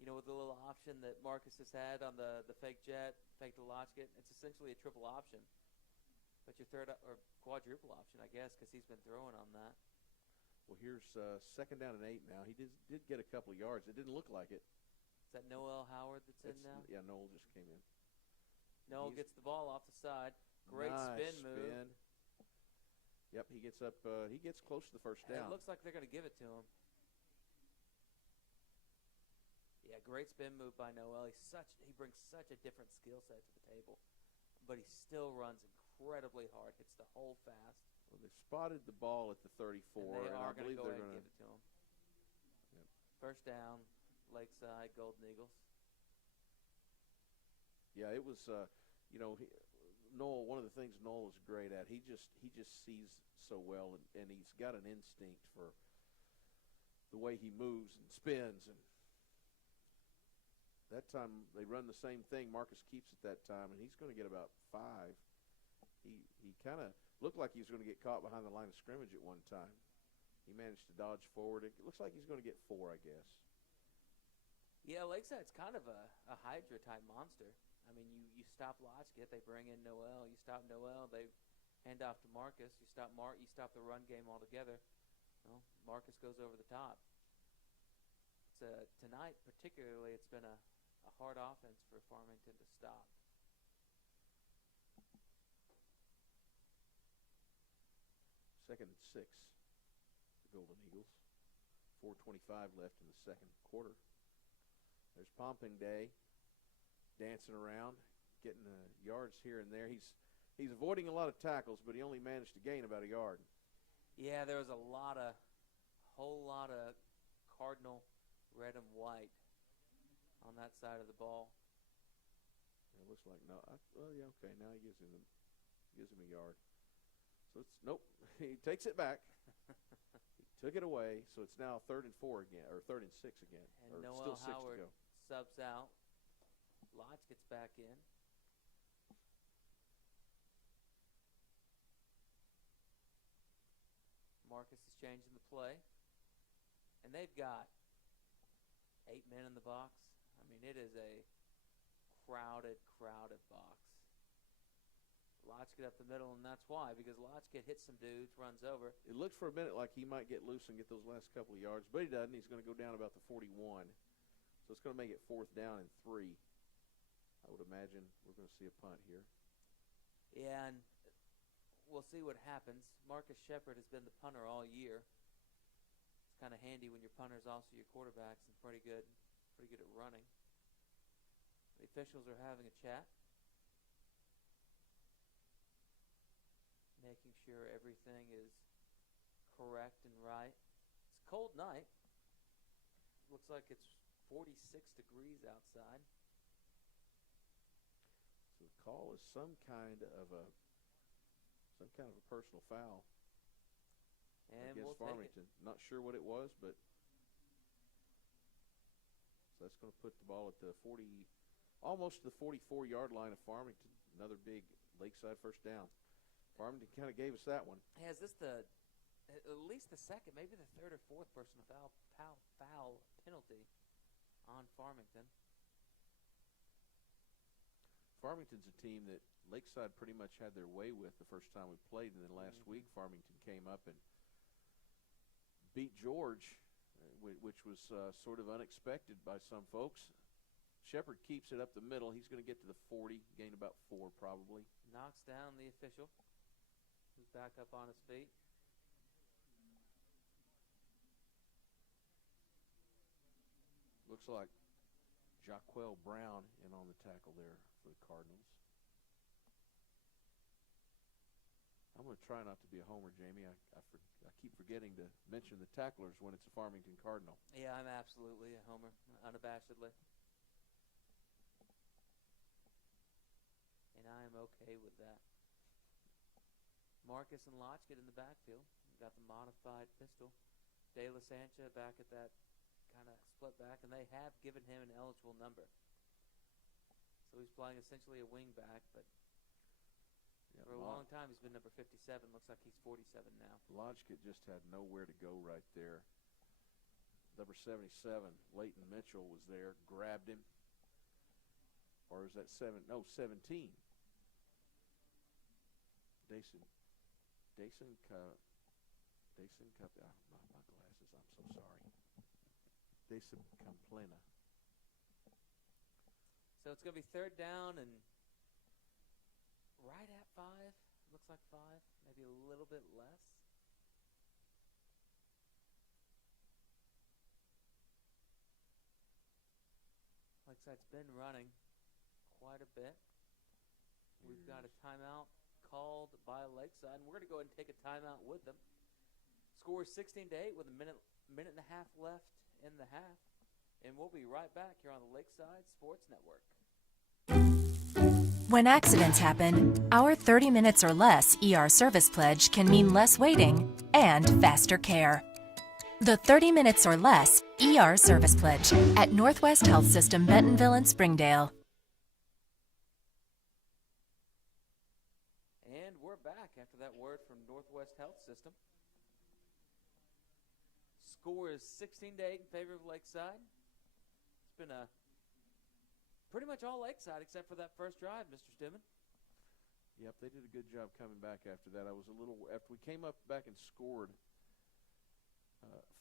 with the little option that Marcus has had on the fake jet, fake to Latchkit. It's essentially a triple option, but your third or quadruple option, I guess, because he's been throwing on that. Well, here's 2nd down and 8 now. He did get a couple of yards. It didn't look like it. Is that Noel Howard that's in now? Yeah, Noel just came in. Noel gets the ball off the side. Great nice spin move. Yep, he gets up. He gets close to the first down. It looks like they're going to give it to him. Yeah, great spin move by Noel. He brings such a different skill set to the table, but he still runs incredibly hard. Hits the hole fast. Well, they spotted the ball at the 34, and they are I believe they're going to give it to him. Yep. First down, Lakeside Golden Eagles. Yeah, it was. Noel, one of the things Noel is great at, he just sees so well, and he's got an instinct for the way he moves and spins. And that time they run the same thing. Marcus keeps it that time, and he's going to get about 5. He kind of looked like he was going to get caught behind the line of scrimmage at one time. He managed to dodge forward. It looks like he's going to get 4, I guess. Yeah, Lakeside's kind of a Hydra-type monster. I mean, you stop Lodgett, they bring in Noel. You stop Noel, they hand off to Marcus. You stop the run game altogether. Well, Marcus goes over the top. Tonight, particularly, it's been a hard offense for Farmington to stop. Second and 6, the Golden Eagles. 4:25 left in the second quarter. There's Pomping Day dancing around, getting the yards here and there. He's avoiding a lot of tackles, but he only managed to gain about a yard. Yeah, there was a whole lot of Cardinal red and white on that side of the ball. It looks like no. Well, yeah, okay. Now he gives him a yard. So it's nope. He takes it back. He took it away. So it's now 3rd and 4 again, or 3rd and 6 again. And or Noel still 6 Howard to go. subs out. Lodge gets back in. Marcus is changing the play. And they've got 8 men in the box. I mean, it is a crowded box. Lodgett up the middle, and that's why, because Lodgett hits some dudes, runs over. It looked for a minute like he might get loose and get those last couple of yards, but he doesn't. He's going to go down about the 41. So it's going to make it 4th down and 3. I would imagine we're going to see a punt here. Yeah, and we'll see what happens. Marcus Shepard has been the punter all year. It's kind of handy when your punter's also your quarterbacks and pretty good at running. The officials are having a chat, making sure everything is correct and right. It's a cold night. Looks like it's 46 degrees outside. So the call is some kind of a personal foul And against we'll Farmington. Not sure what it was, but so that's going to put the ball at the 40, almost the 44-yard line of Farmington. Another big Lakeside first down. Farmington kind of gave us that one. Has this at least the second, maybe the 3rd or 4th personal foul penalty on Farmington? Farmington's a team that Lakeside pretty much had their way with the first time we played, and then last week Farmington came up and beat George, which was sort of unexpected by some folks. Shepard keeps it up the middle. He's going to get to the 40, gain about 4 probably. Knocks down the official, who's back up on his feet. Looks like Jaquel Brown in on the tackle there for the Cardinals. I'm going to try not to be a homer, Jamie. I keep forgetting to mention the tacklers when it's a Farmington Cardinal. Yeah, I'm absolutely a homer, unabashedly. And I am okay with that. Marcus and Lodgett in the backfield. Got the modified pistol. De La Sancha back at that kind of split back, and they have given him an eligible number. So he's playing essentially a wing back, but for a long time he's been number 57. Looks like he's 47 now. Lodgett just had nowhere to go right there. Number 77, Leighton Mitchell, was there, grabbed him. Or is that 17? Dason Cup. My glasses. I'm so sorry. Dason Complena. So it's going to be 3rd down and right at 5. Looks like 5, maybe a little bit less. Lakeside's been running quite a bit. We've got a timeout called by Lakeside, and we're going to go ahead and take a timeout with them. Score is 16-8 with a minute and a half left in the half. And we'll be right back here on the Lakeside Sports Network. When accidents happen, our 30 minutes or less ER service pledge can mean less waiting and faster care. The 30 minutes or less ER service pledge at Northwest Health System, Bentonville and Springdale. And we're back after that word from Northwest Health System. Score is 16-8 in favor of Lakeside. It's been a pretty much all Lakeside except for that first drive, Mr. Stimmen. Yep, they did a good job coming back after that. I was a little after we came up back and scored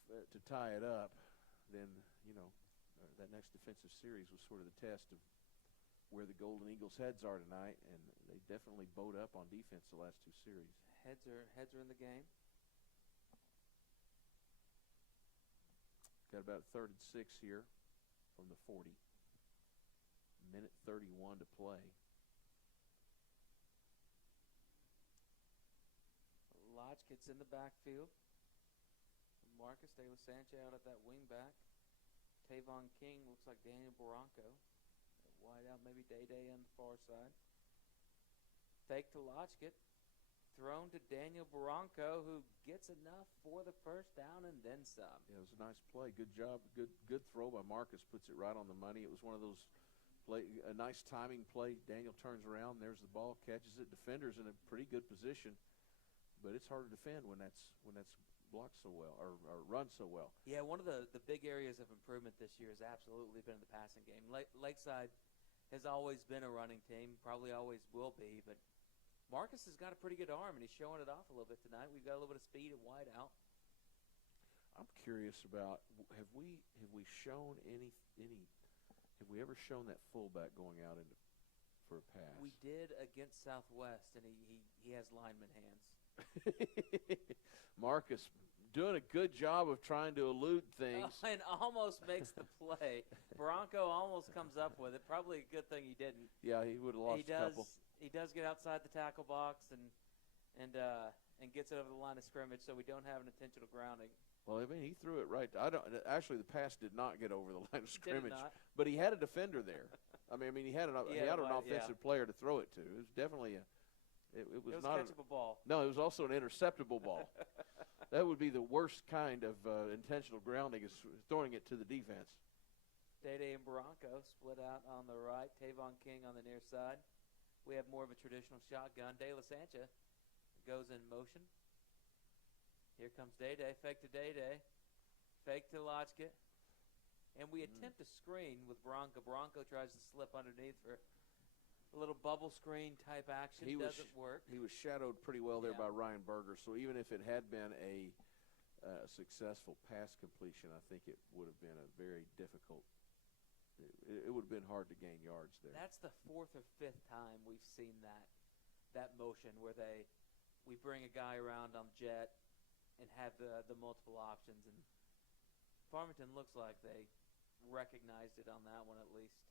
to tie it up. Then that next defensive series was sort of the test of where the Golden Eagles' heads are tonight, and they definitely bowed up on defense the last two series. Heads are in the game. Got about 3rd and 6 here from the 40. Minute 31 to play. Lodge gets in the backfield. Marcus De La Sancha out at that wing back. Tavon King looks like Daniel Barranco. Wide out, maybe Day-Day on the far side. Fake to Lodgett. Thrown to Daniel Barranco, who gets enough for the first down and then some. Yeah, it was a nice play. Good job. Good throw by Marcus. Puts it right on the money. It was one of those a nice timing play. Daniel turns around. There's the ball. Catches it. Defender's in a pretty good position. But it's hard to defend when that's blocked so well or run so well. Yeah, one of the big areas of improvement this year has absolutely been the passing game. Lakeside has always been a running team, probably always will be, but Marcus has got a pretty good arm, and he's showing it off a little bit tonight. We've got a little bit of speed and wide out. I'm curious about have we shown have we ever shown that fullback going out for a pass? We did against Southwest, and he has lineman hands. Marcus doing a good job of trying to elude things. And almost makes the play. Bronco almost comes up with it. Probably a good thing he didn't. Yeah, he would have lost a couple. He does get outside the tackle box and gets it over the line of scrimmage, so we don't have an intentional grounding. Well, I mean, he threw it right. Actually, the pass did not get over the line of scrimmage, not? but he had a defender there. I mean, he had an offensive player to throw it to. It was definitely It was not a catchable ball. No, it was also an interceptable ball. That would be the worst kind of intentional grounding, is throwing it to the defense. Day-Day and Barranco split out on the right. Tavon King on the near side. We have more of a traditional shotgun. De La Sancha goes in motion. Here comes Day-Day. Fake to Day-Day. Fake to Lodgett. And we attempt a screen with Barranco. Barranco tries to slip underneath for a little bubble screen type action. Doesn't work. He was shadowed pretty well there by Ryan Berger. So even if it had been a successful pass completion, I think it would have been a very difficult. It would have been hard to gain yards there. That's the 4th or 5th time we've seen that motion where we bring a guy around on jet and have the multiple options. And Farmington looks like they recognized it on that one at least.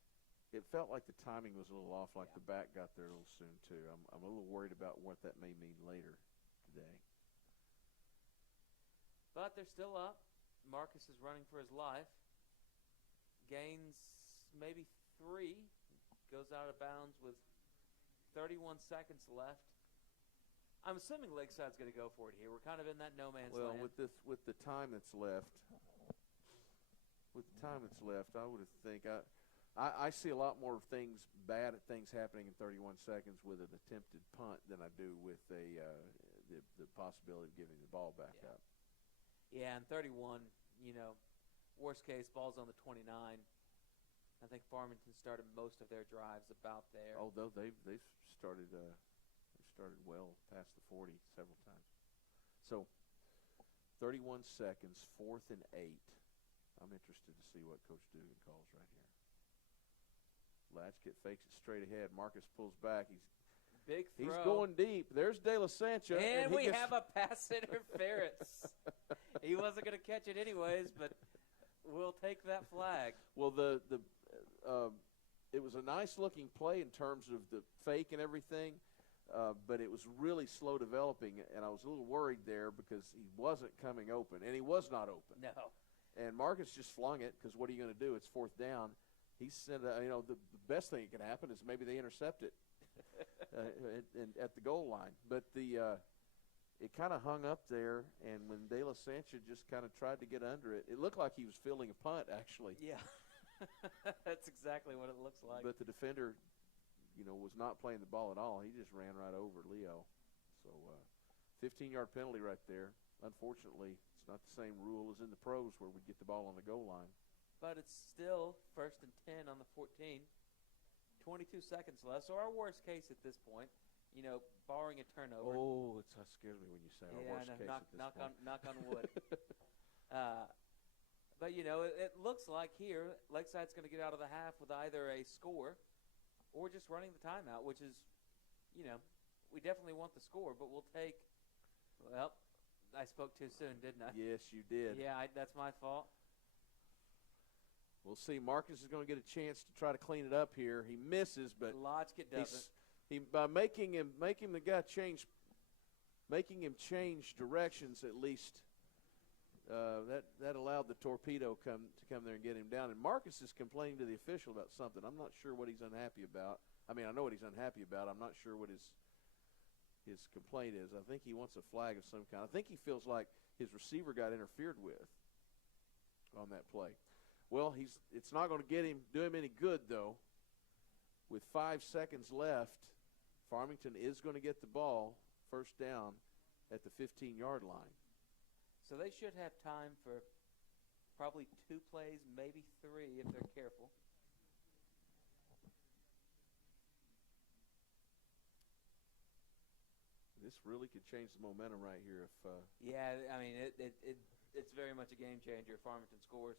It felt like the timing was a little off, like the back got there a little soon too. I'm a little worried about what that may mean later today. But they're still up. Marcus is running for his life. Gains maybe 3. Goes out of bounds with 31 seconds left. I'm assuming Lakeside's going to go for it here. We're kind of in that no man's land. Well, with the time that's left, I would think I see a lot more bad things happening in 31 seconds with an attempted punt than I do with the possibility of giving the ball back up. Yeah, and 31, worst case, ball's on the 29. I think Farmington started most of their drives about there. Although they started well past the 40 several times. So 31 seconds, 4th and 8. I'm interested to see what Coach Dugan calls right here. Latchkit fakes it straight ahead. Marcus pulls back. Big throw. He's going deep. There's De La Sancha. And we have a pass interference. He wasn't going to catch it anyways, but we'll take that flag. Well, it was a nice-looking play in terms of the fake and everything, but it was really slow developing, and I was a little worried there because he wasn't coming open, and he was not open. No. And Marcus just flung it because what are you going to do? It's 4th down. He said, the best thing that can happen is maybe they intercept it. at the goal line. But it kind of hung up there, and when De La Sancha just kind of tried to get under it, it looked like he was fielding a punt, actually. Yeah. That's exactly what it looks like. But the defender, was not playing the ball at all. He just ran right over Leo. So 15-yard penalty right there. Unfortunately, it's not the same rule as in the pros where we get the ball on the goal line. But it's still 1st and 10 on the 14. 22 seconds left. So our worst case at this point, barring a turnover. Oh, that scares me when you say our worst case at this point. Knock on wood. But, it looks like here Lakeside's going to get out of the half with either a score or just running the timeout, which is, we definitely want the score, but we'll take – well, I spoke too soon, didn't I? Yes, you did. Yeah, that's my fault. We'll see. Marcus is going to get a chance to try to clean it up here. He misses, but Lodgett doesn't. By making him directions at least – that allowed the torpedo to come there and get him down. And Marcus is complaining to the official about something. I'm not sure what he's unhappy about. I mean, I know what he's unhappy about. I'm not sure what his complaint is. I think he wants a flag of some kind. I think he feels like his receiver got interfered with on that play. Well, it's not going to do him any good, though. With 5 seconds left, Farmington is going to get the ball first down at the 15-yard line. So they should have time for probably 2 plays, maybe 3 if they're careful. This really could change the momentum right here if yeah, I mean it's very much a game changer if Farmington scores.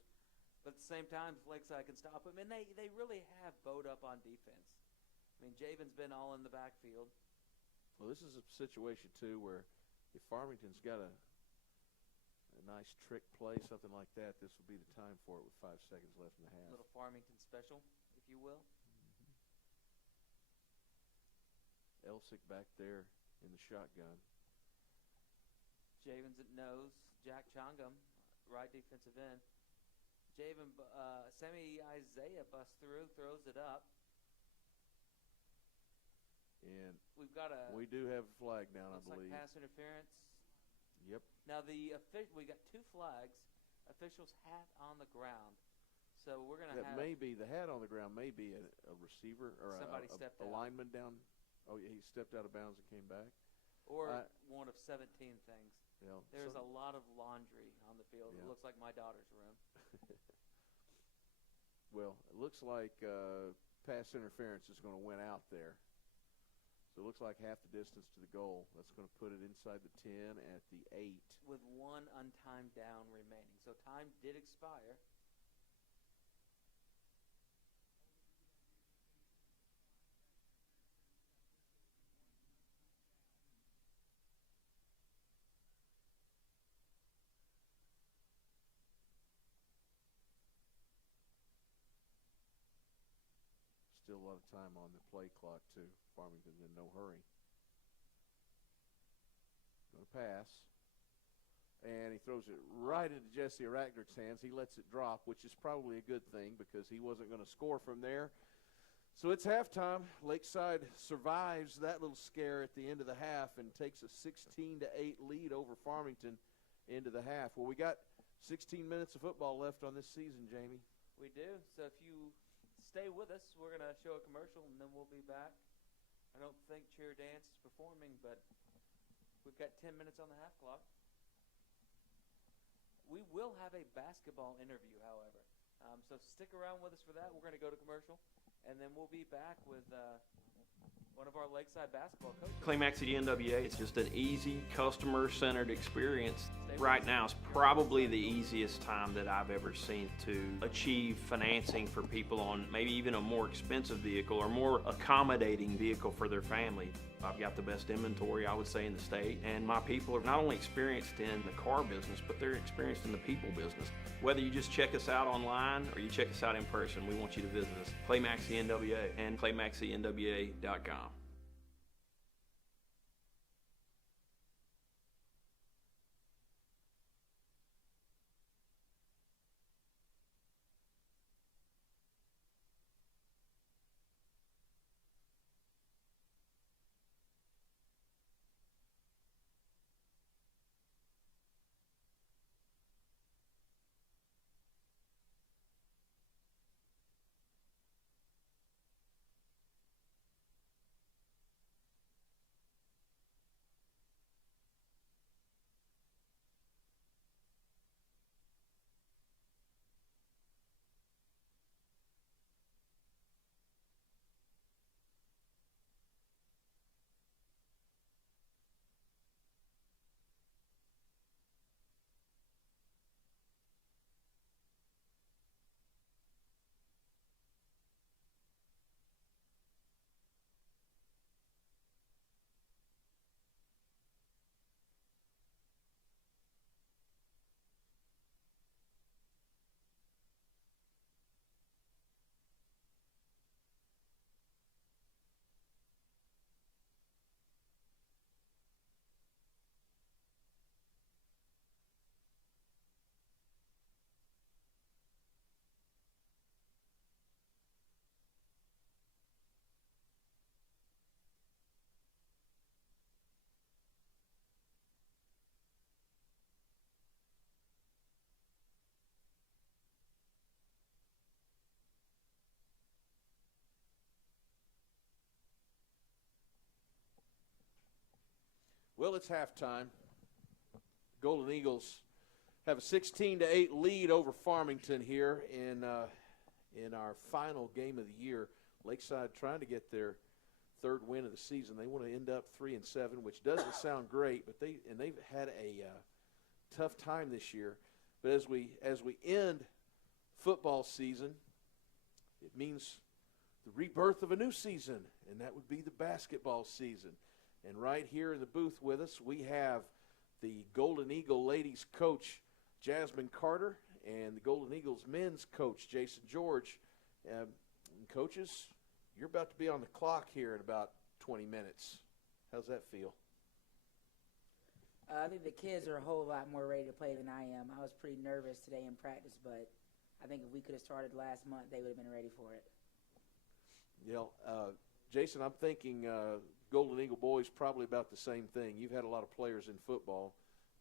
But at the same time, if Lakeside can stop them, and they really have bowed up on defense. I mean, Javen's been all in the backfield. Well, this is a situation too where if Farmington's got a nice trick play, something like that, this will be the time for it with 5 seconds left in the half. A little Farmington special, if you will. Elsick back there in the shotgun. Javen's at nose. Jack Chongum, right defensive end. Sammy Isaiah busts through, throws it up. And we do have a flag down, I believe. Like pass interference. Yep. Now we got 2 flags. Officials hat on the ground, so we're gonna have. That may be the hat on the ground. May be a receiver or a lineman down. Oh, yeah, he stepped out of bounds and came back. Or one of 17 things. Yeah, There's a lot of laundry on the field. Yeah. It looks like my daughter's room. Well, it looks like pass interference is going to win out there. So it looks like half the distance to the goal. That's going to put it inside the 10 at the 8. With 1 untimed down remaining. So time did expire. Still a lot of time on the play clock, too. Farmington's in no hurry. Going to pass. And he throws it right into Jesse Arachnick's hands. He lets it drop, which is probably a good thing because he wasn't going to score from there. So it's halftime. Lakeside survives that little scare at the end of the half and takes a 16-8 lead over Farmington into the half. Well, we got 16 minutes of football left on this season, Jamie. We do. So if you stay with us, we're going to show a commercial, and then we'll be back. I don't think Cheer Dance is performing, but we've got 10 minutes on the half clock. We will have a basketball interview, however. So stick around with us for that. We're going to go to commercial, and then we'll be back with one of our Lakeside basketball coaches. Claymaxy NWA, it's just an easy, customer-centered experience. Right now is probably the easiest time that I've ever seen to achieve financing for people on maybe even a more expensive vehicle or more accommodating vehicle for their family. I've got the best inventory, I would say, in the state, and my people are not only experienced in the car business, but they're experienced in the people business. Whether you just check us out online or you check us out in person, we want you to visit us. Claymaxy NWA and claymaxynwa.com. Well, it's halftime. Golden Eagles have a 16-8 lead over Farmington here in our final game of the year. Lakeside trying to get their third win of the season. They want to end up 3-7, which doesn't sound great, but they've had a tough time this year. But as we end football season, it means the rebirth of a new season, and that would be the basketball season. And right here in the booth with us, we have the Golden Eagle ladies coach, Jasmine Carter, and the Golden Eagles men's coach, Jason George. Coaches, you're about to be on the clock here in about 20 minutes. How's that feel? I think the kids are a whole lot more ready to play than I am. I was pretty nervous today in practice, but I think if we could have started last month, they would have been ready for it. Yeah, Jason, I'm thinking Golden Eagle boys probably about the same thing. You've had a lot of players in football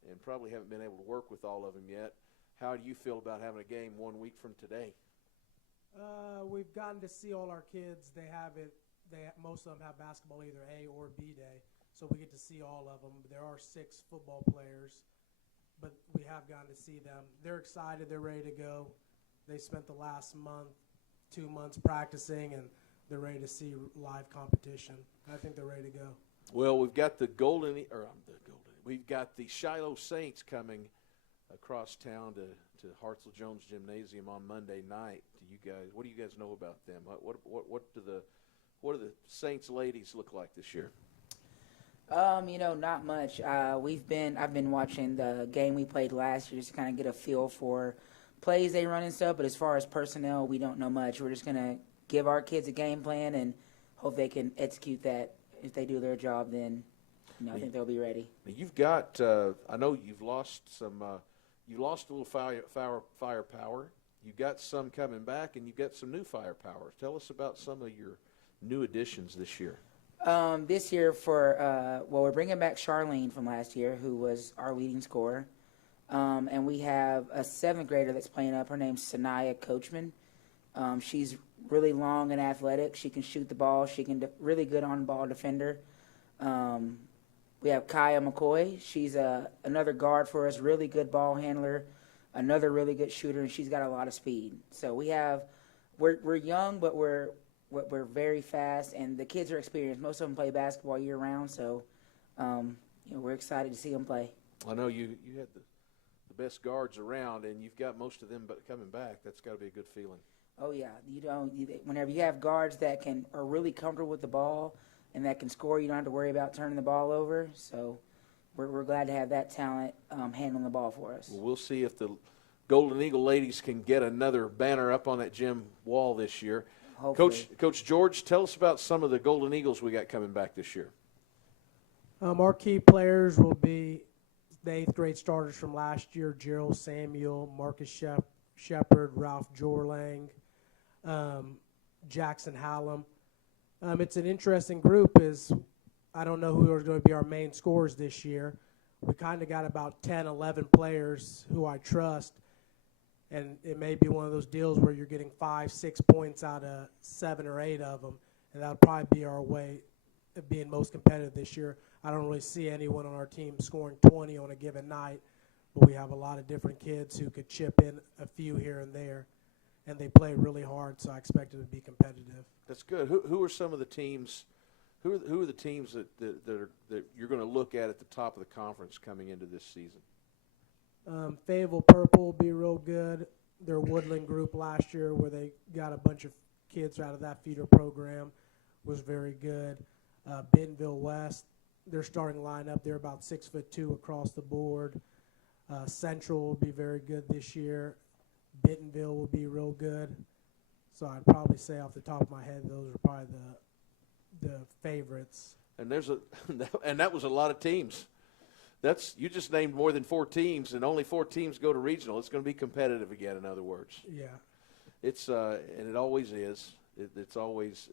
and probably haven't been able to work with all of them yet. How do you feel about having a game 1 week from today? We've gotten to see all our kids. Most of them have basketball either A or B day, so we get to see all of them. There are 6 football players, but we have gotten to see them. They're excited. They're ready to go. They spent the last 2 months practicing, and they're ready to see live competition. I think they're ready to go. Well, we've got we've got the Shiloh Saints coming across town to Hartzell Jones Gymnasium on Monday night. What do you guys know about them? What do the Saints ladies look like this year? Not much. I've been watching the game we played last year just to kind of get a feel for plays they run and stuff. But as far as personnel, we don't know much. We're just gonna give our kids a game plan and hope they can execute that. If they do their job, then I think they'll be ready. You've got. I know you've lost some. You lost a little firepower. You got some coming back, and you got some new firepower. Tell us about some of your new additions this year. This year we're bringing back Charlene from last year, who was our leading scorer. And we have a 7th grader that's playing up. Her name's Sanaya Coachman. She's really long and athletic. She can shoot the ball. She can really good on-ball defender. We have Kaya McCoy. She's another guard for us, really good ball handler, another really good shooter, and she's got a lot of speed. So we're young, but we're very fast, and the kids are experienced. Most of them play basketball year-round, so we're excited to see them play. I know you had the best guards around, and you've got most of them coming back. That's got to be a good feeling. Oh yeah, whenever you have guards that are really comfortable with the ball and that can score, you don't have to worry about turning the ball over. So we're glad to have that talent handling the ball for us. Well, we'll see if the Golden Eagle ladies can get another banner up on that gym wall this year. Hopefully. Coach George, tell us about some of the Golden Eagles we got coming back this year. Our key players will be the 8th grade starters from last year: Gerald Samuel, Marcus Shepard, Ralph Jorlang, Jackson Hallam. It's an interesting group. I don't know who are going to be our main scorers this year. We kind of got about 10, 11 players who I trust, and it may be one of those deals where you're getting 5, 6 points out of 7 or 8 of them, and that'll probably be our way of being most competitive this year. I don't really see anyone on our team scoring 20 on a given night, but we have a lot of different kids who could chip in a few here and there, and they play really hard, so I expect it to be competitive. That's good. Who are some of the teams? Who are the teams that you're going to look at the top of the conference coming into this season? Fayetteville Purple will be real good. Their Woodland group last year, where they got a bunch of kids out of that feeder program, was very good. Bentonville West, their starting lineup, they're about 6'2" across the board. Central will be very good this year. Bentonville will be real good. So I'd probably say off the top of my head, those are probably the favorites. And that was a lot of teams. You just named more than 4 teams, and only 4 teams go to regional. It's going to be competitive again. In other words, yeah. And it always is. It's always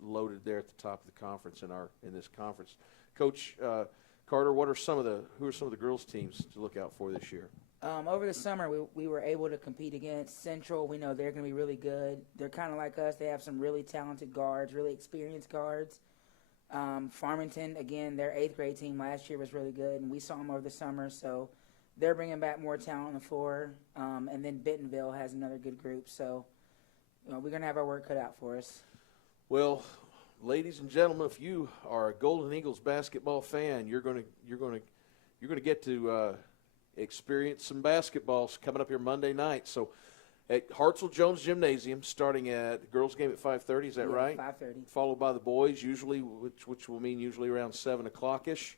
loaded there at the top of the conference in this conference. Coach Carter, who are some of the girls teams to look out for this year? Over the summer, we were able to compete against Central. We know they're going to be really good. They're kind of like us. They have some really talented guards, really experienced guards. Farmington, again, their 8th grade team last year was really good, and we saw them over the summer, so they're bringing back more talent on the floor. And then Bentonville has another good group, so we're going to have our work cut out for us. Well, ladies and gentlemen, if you are a Golden Eagles basketball fan, you're going to get to experience some basketballs coming up here Monday night. So at Hartzell Jones Gymnasium, starting at the girls' game at 5:30. Is that right? 5:30. Followed by the boys, usually, which will mean usually around 7 o'clock-ish.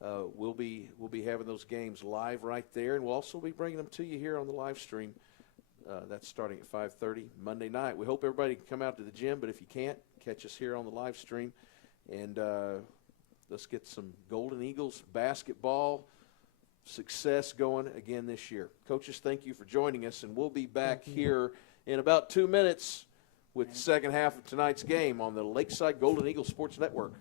We'll be having those games live right there, and we'll also be bringing them to you here on the live stream. That's starting at 5:30 Monday night. We hope everybody can come out to the gym, but if you can't, catch us here on the live stream, and let's get some Golden Eagles basketball success going again this year. Coaches, thank you for joining us, and we'll be back here in about 2 minutes with the second half of tonight's game on the Lakeside Golden Eagles Sports Network.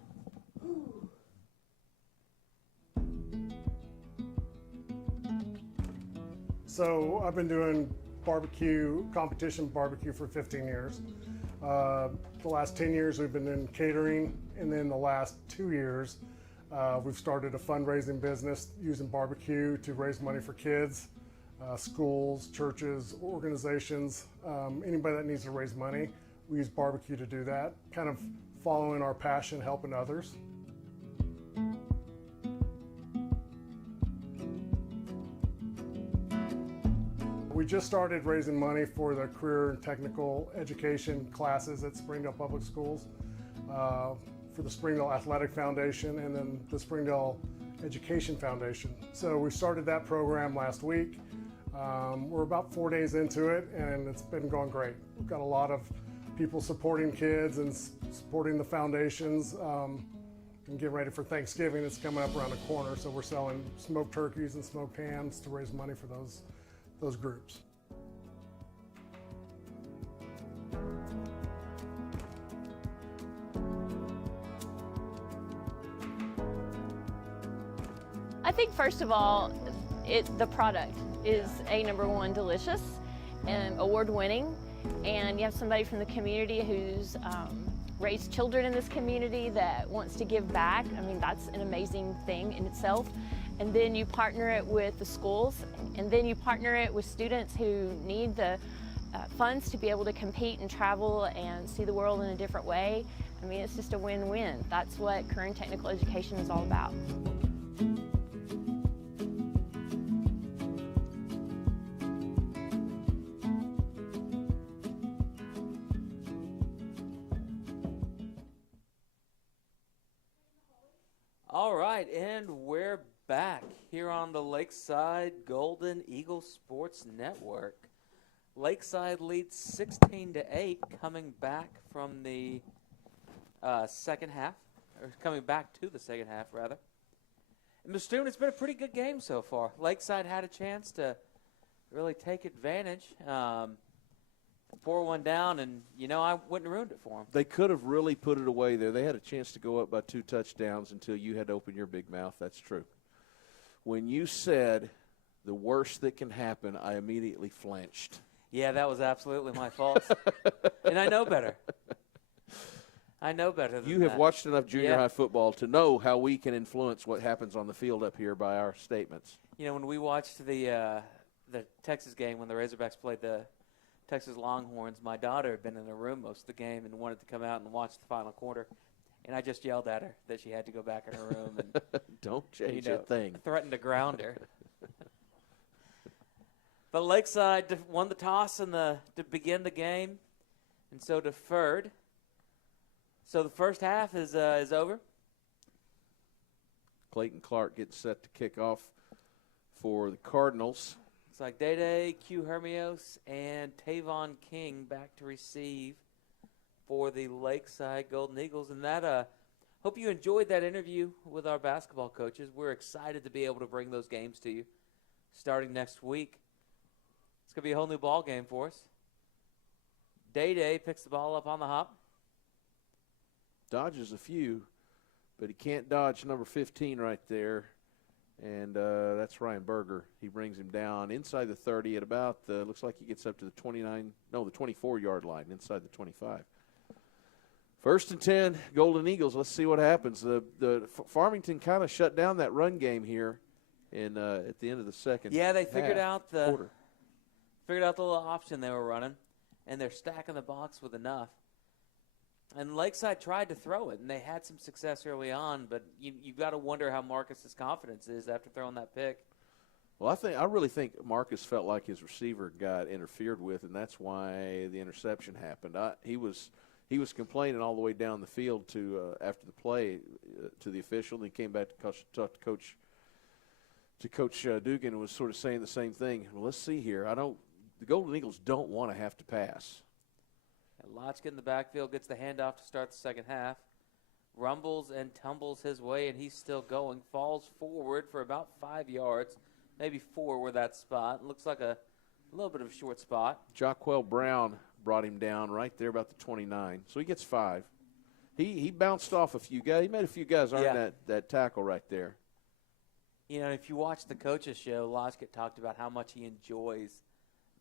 So I've been doing competition barbecue for 15 years. The last 10 years we've been in catering, and then the last 2 years we've started a fundraising business using barbecue to raise money for kids, schools, churches, organizations, anybody that needs to raise money. We use barbecue to do that, kind of following our passion, helping others. We just started raising money for the career and technical education classes at Springdale Public Schools, for the Springdale Athletic Foundation and then the Springdale Education Foundation. So we started that program last week. We're about 4 days into it, and it's been going great. We've got a lot of people supporting kids and supporting the foundations, and getting ready for Thanksgiving. It's coming up around the corner, so we're selling smoked turkeys and smoked hams to raise money for those groups. I think first of all, the product is number one, delicious and award-winning, and you have somebody from the community who's raised children in this community that wants to give back. I mean, that's an amazing thing in itself. And then you partner it with the schools, and then you partner it with students who need the funds to be able to compete and travel and see the world in a different way. I mean, it's just a win-win. That's what career and technical education is all about. All right, and we're back here on the Lakeside Golden Eagle Sports Network. Lakeside leads 16-8, coming back from the second half, or coming back to the second half, rather. And Mr. Stewart, it's been a pretty good game so far. Lakeside had a chance to really take advantage, pour one down, and, I wouldn't have ruined it for them. They could have really put it away there. They had a chance to go up by 2 touchdowns until you had to open your big mouth. That's true. When you said the worst that can happen, I immediately flinched. Yeah, that was absolutely my fault. And I know better. I know better than You have that. watched enough junior high football to know how we can influence what happens on the field up here by our statements. When we watched the Texas game, when the Razorbacks played the Texas Longhorns, my daughter had been in the room most of the game and wanted to come out and watch the final quarter. And I just yelled at her that she had to go back in her room. And don't change a thing. Threatened to ground her. But Lakeside won the toss to begin the game, and so deferred. So the first half is over. Clayton Clark gets set to kick off for the Cardinals. It's like Day-Day, Q Hermios, and Tavon King back to receive for the Lakeside Golden Eagles. And that, hope you enjoyed that interview with our basketball coaches. We're excited to be able to bring those games to you starting next week. It's going to be a whole new ball game for us. Day-Day picks the ball up on the hop. Dodges a few, but he can't dodge number 15 right there. And that's Ryan Berger. He brings him down inside the 30 at about looks like he gets up to the 24-yard line, inside the 25. First and 10, Golden Eagles. Let's see what happens. The Farmington kind of shut down that run game here at the end of the second. Yeah, they figured out the quarter. little option they were running, and they're stacking the box with enough. And Lakeside tried to throw it, and they had some success early on, but you've got to wonder how Marcus's confidence is after throwing that pick. Well, I really think Marcus felt like his receiver got interfered with, and that's why the interception happened. He was complaining all the way down the field to after the play to the official, and he came back to talk to Coach Dugan and was sort of saying the same thing. Well, let's see here. The Golden Eagles don't want to have to pass. And Lotchka in the backfield gets the handoff to start the second half. Rumbles and tumbles his way, and he's still going. Falls forward for about 5 yards, maybe 4 were that spot. Looks like a little bit of a short spot. Jacquel Brown brought him down right there about the 29, so he gets 5. He bounced off a few guys. He made a few guys earn that tackle right there. You know, if you watch the coaches show, Lotchka talked about how much he enjoys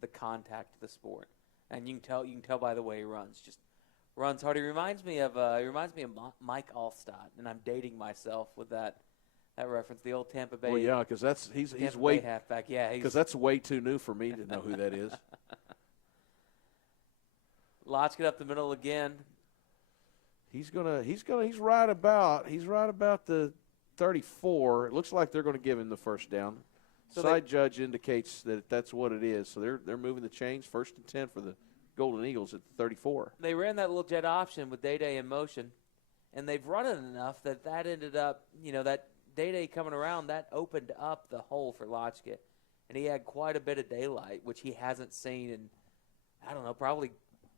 the contact of the sport, and you can tell by the way he runs. Just runs hard. He reminds me of Mike Allstott, and I'm dating myself with that reference. The old Tampa Bay. Well, yeah, because he's Tampa way Bay halfback. Yeah, because that's way too new for me to know who that is. Lotchka up the middle again. He's right about the 34. It looks like they're going to give him the first down. So Side judge indicates that that's what it is. So they're moving the chains. First and 10 for the Golden Eagles at the 34. They ran that little jet option with Day-Day in motion, and they've run it enough that ended up, that Day-Day coming around, that opened up the hole for Lotchka. And he had quite a bit of daylight, which he hasn't seen in, I don't know, probably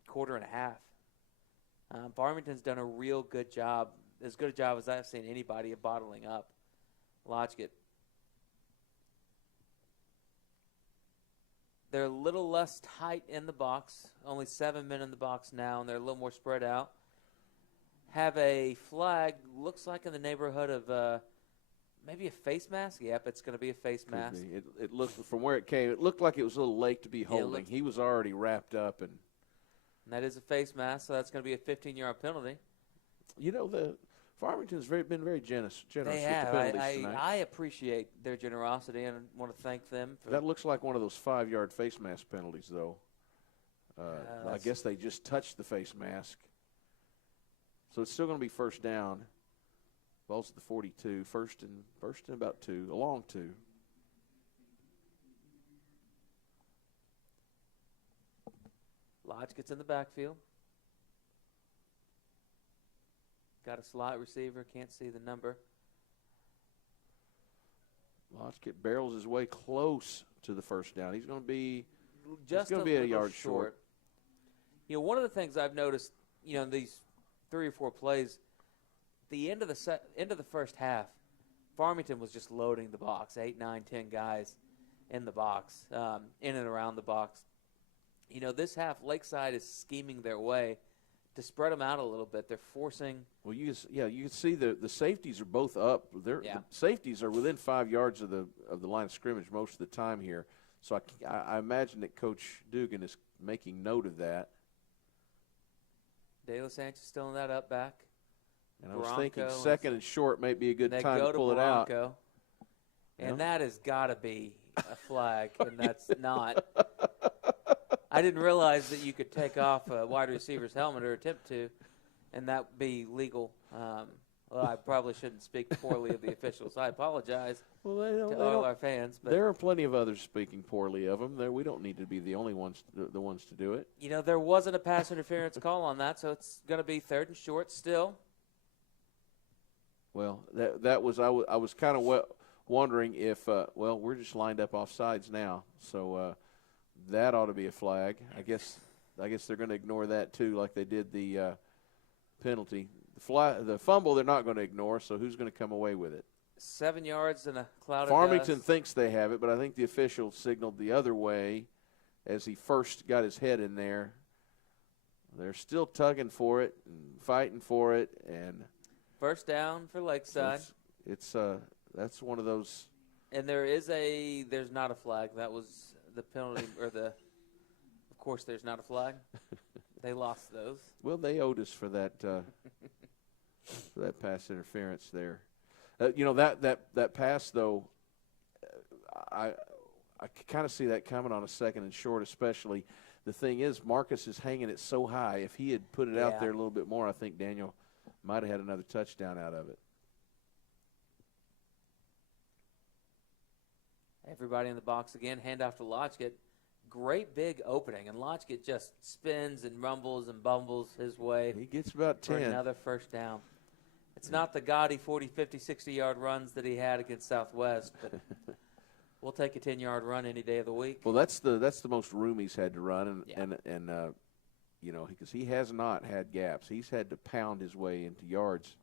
quarter and a half. Farmington's done a real good job, as good a job as I've seen anybody of bottling up Lotchka. They're a little less tight in the box, only 7 men in the box now, and they're a little more spread out. Have a flag, looks like in the neighborhood of maybe a face mask. Yep, it's going to be a face mask. It looked, from where it came, it looked like it was a little late to be holding. He was already wrapped up. And that is a face mask, so that's going to be a 15-yard penalty. The Farmington's been very generous They with have. the penalties tonight. I appreciate their generosity and want to thank them. That looks like one of those 5-yard face mask penalties, though. I guess they just touched the face mask. So it's still going to be first down. Ball's at the 42. First and about 2, a long 2. Lodge gets in the backfield. Got a slot receiver, can't see the number. Lodge barrels his way close to the first down. He's going to be just a yard short. One of the things I've noticed, in these 3 or 4 plays, the end of the first half, Farmington was just loading the box, 8, 9, 10 guys in the box, in and around the box. This half, Lakeside is scheming their way to spread them out a little bit. They're forcing. Well, you can see the safeties are both up. The safeties are within 5 yards of the line of scrimmage most of the time here. So I imagine that Coach Dugan is making note of that. De La Sanchez still in that up back. And I was thinking second and short may be a good time to pull it out. And that has got to be a flag, and that's not. I didn't realize that you could take off a wide receiver's helmet or attempt to, and that would be legal. Well, I probably shouldn't speak poorly of the officials. I apologize to all our fans. But there are plenty of others speaking poorly of them. We don't need to be the only ones, the ones to do it. There wasn't a pass interference call on that, so it's going to be third and short still. Well, that was I was kind of wondering if we're just lined up off sides now, so that ought to be a flag. I guess they're going to ignore that too, like they did the penalty. The fumble they're not going to ignore, so who's going to come away with it? 7 yards in a cloud of Farmington dust. thinks they have it, but I think the official signaled the other way as he first got his head in there. They're still tugging for it and fighting for it, and first down for Lakeside. It's that's one of those. And there's not a flag. That was the penalty, or of course there's not a flag. They lost those. Well, they owed us for that for that pass interference there. That pass though, I kind of see that coming on a 2nd and short, especially. The thing is, Marcus is hanging it so high. If he had put it out there a little bit more, I think Daniel might have had another touchdown out of it. Everybody in the box again. Handoff to Lotchgett. Great big opening, and Lotchgett just spins and rumbles and bumbles his way. He gets about 10. For another first down. It's not the gaudy 40, 50, 60-yard runs that he had against Southwest, but we'll take a 10-yard run any day of the week. Well, that's the most room he's had to run, and because he has not had gaps. He's had to pound his way into yards,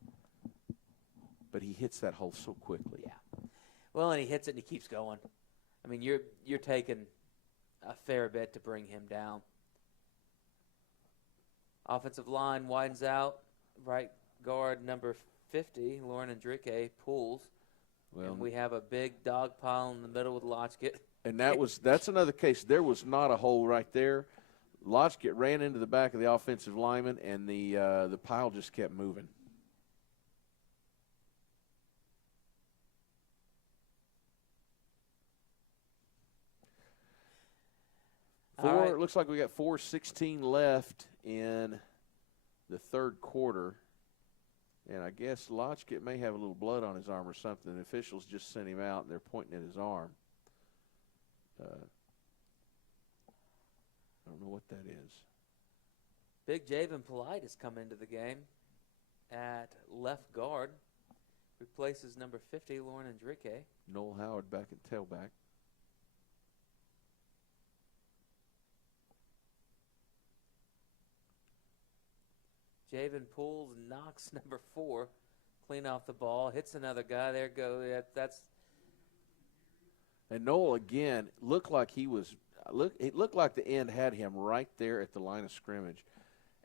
but he hits that hole so quickly. Yeah. Well, and he hits it and he keeps going. I mean, you're taking a fair bit to bring him down. Offensive line widens out. Right guard number 50, Lauren Enrique, pulls. Well, and we have a big dog pile in the middle with Lotchgett. And that's another case. There was not a hole right there. Lotchgett ran into the back of the offensive lineman, and the pile just kept moving. It looks like we got 4:16 left in the third quarter. And I guess Lotchgett may have a little blood on his arm or something. The officials just sent him out, and they're pointing at his arm. I don't know what that is. Big Javen Polite has come into the game at left guard. Replaces number 50, Lauren Enrique. Noel Howard back at tailback. Javen pulls, knocks number 4, clean off the ball, hits another guy. There go. That's. And Noel again looked like it looked like the end had him right there at the line of scrimmage,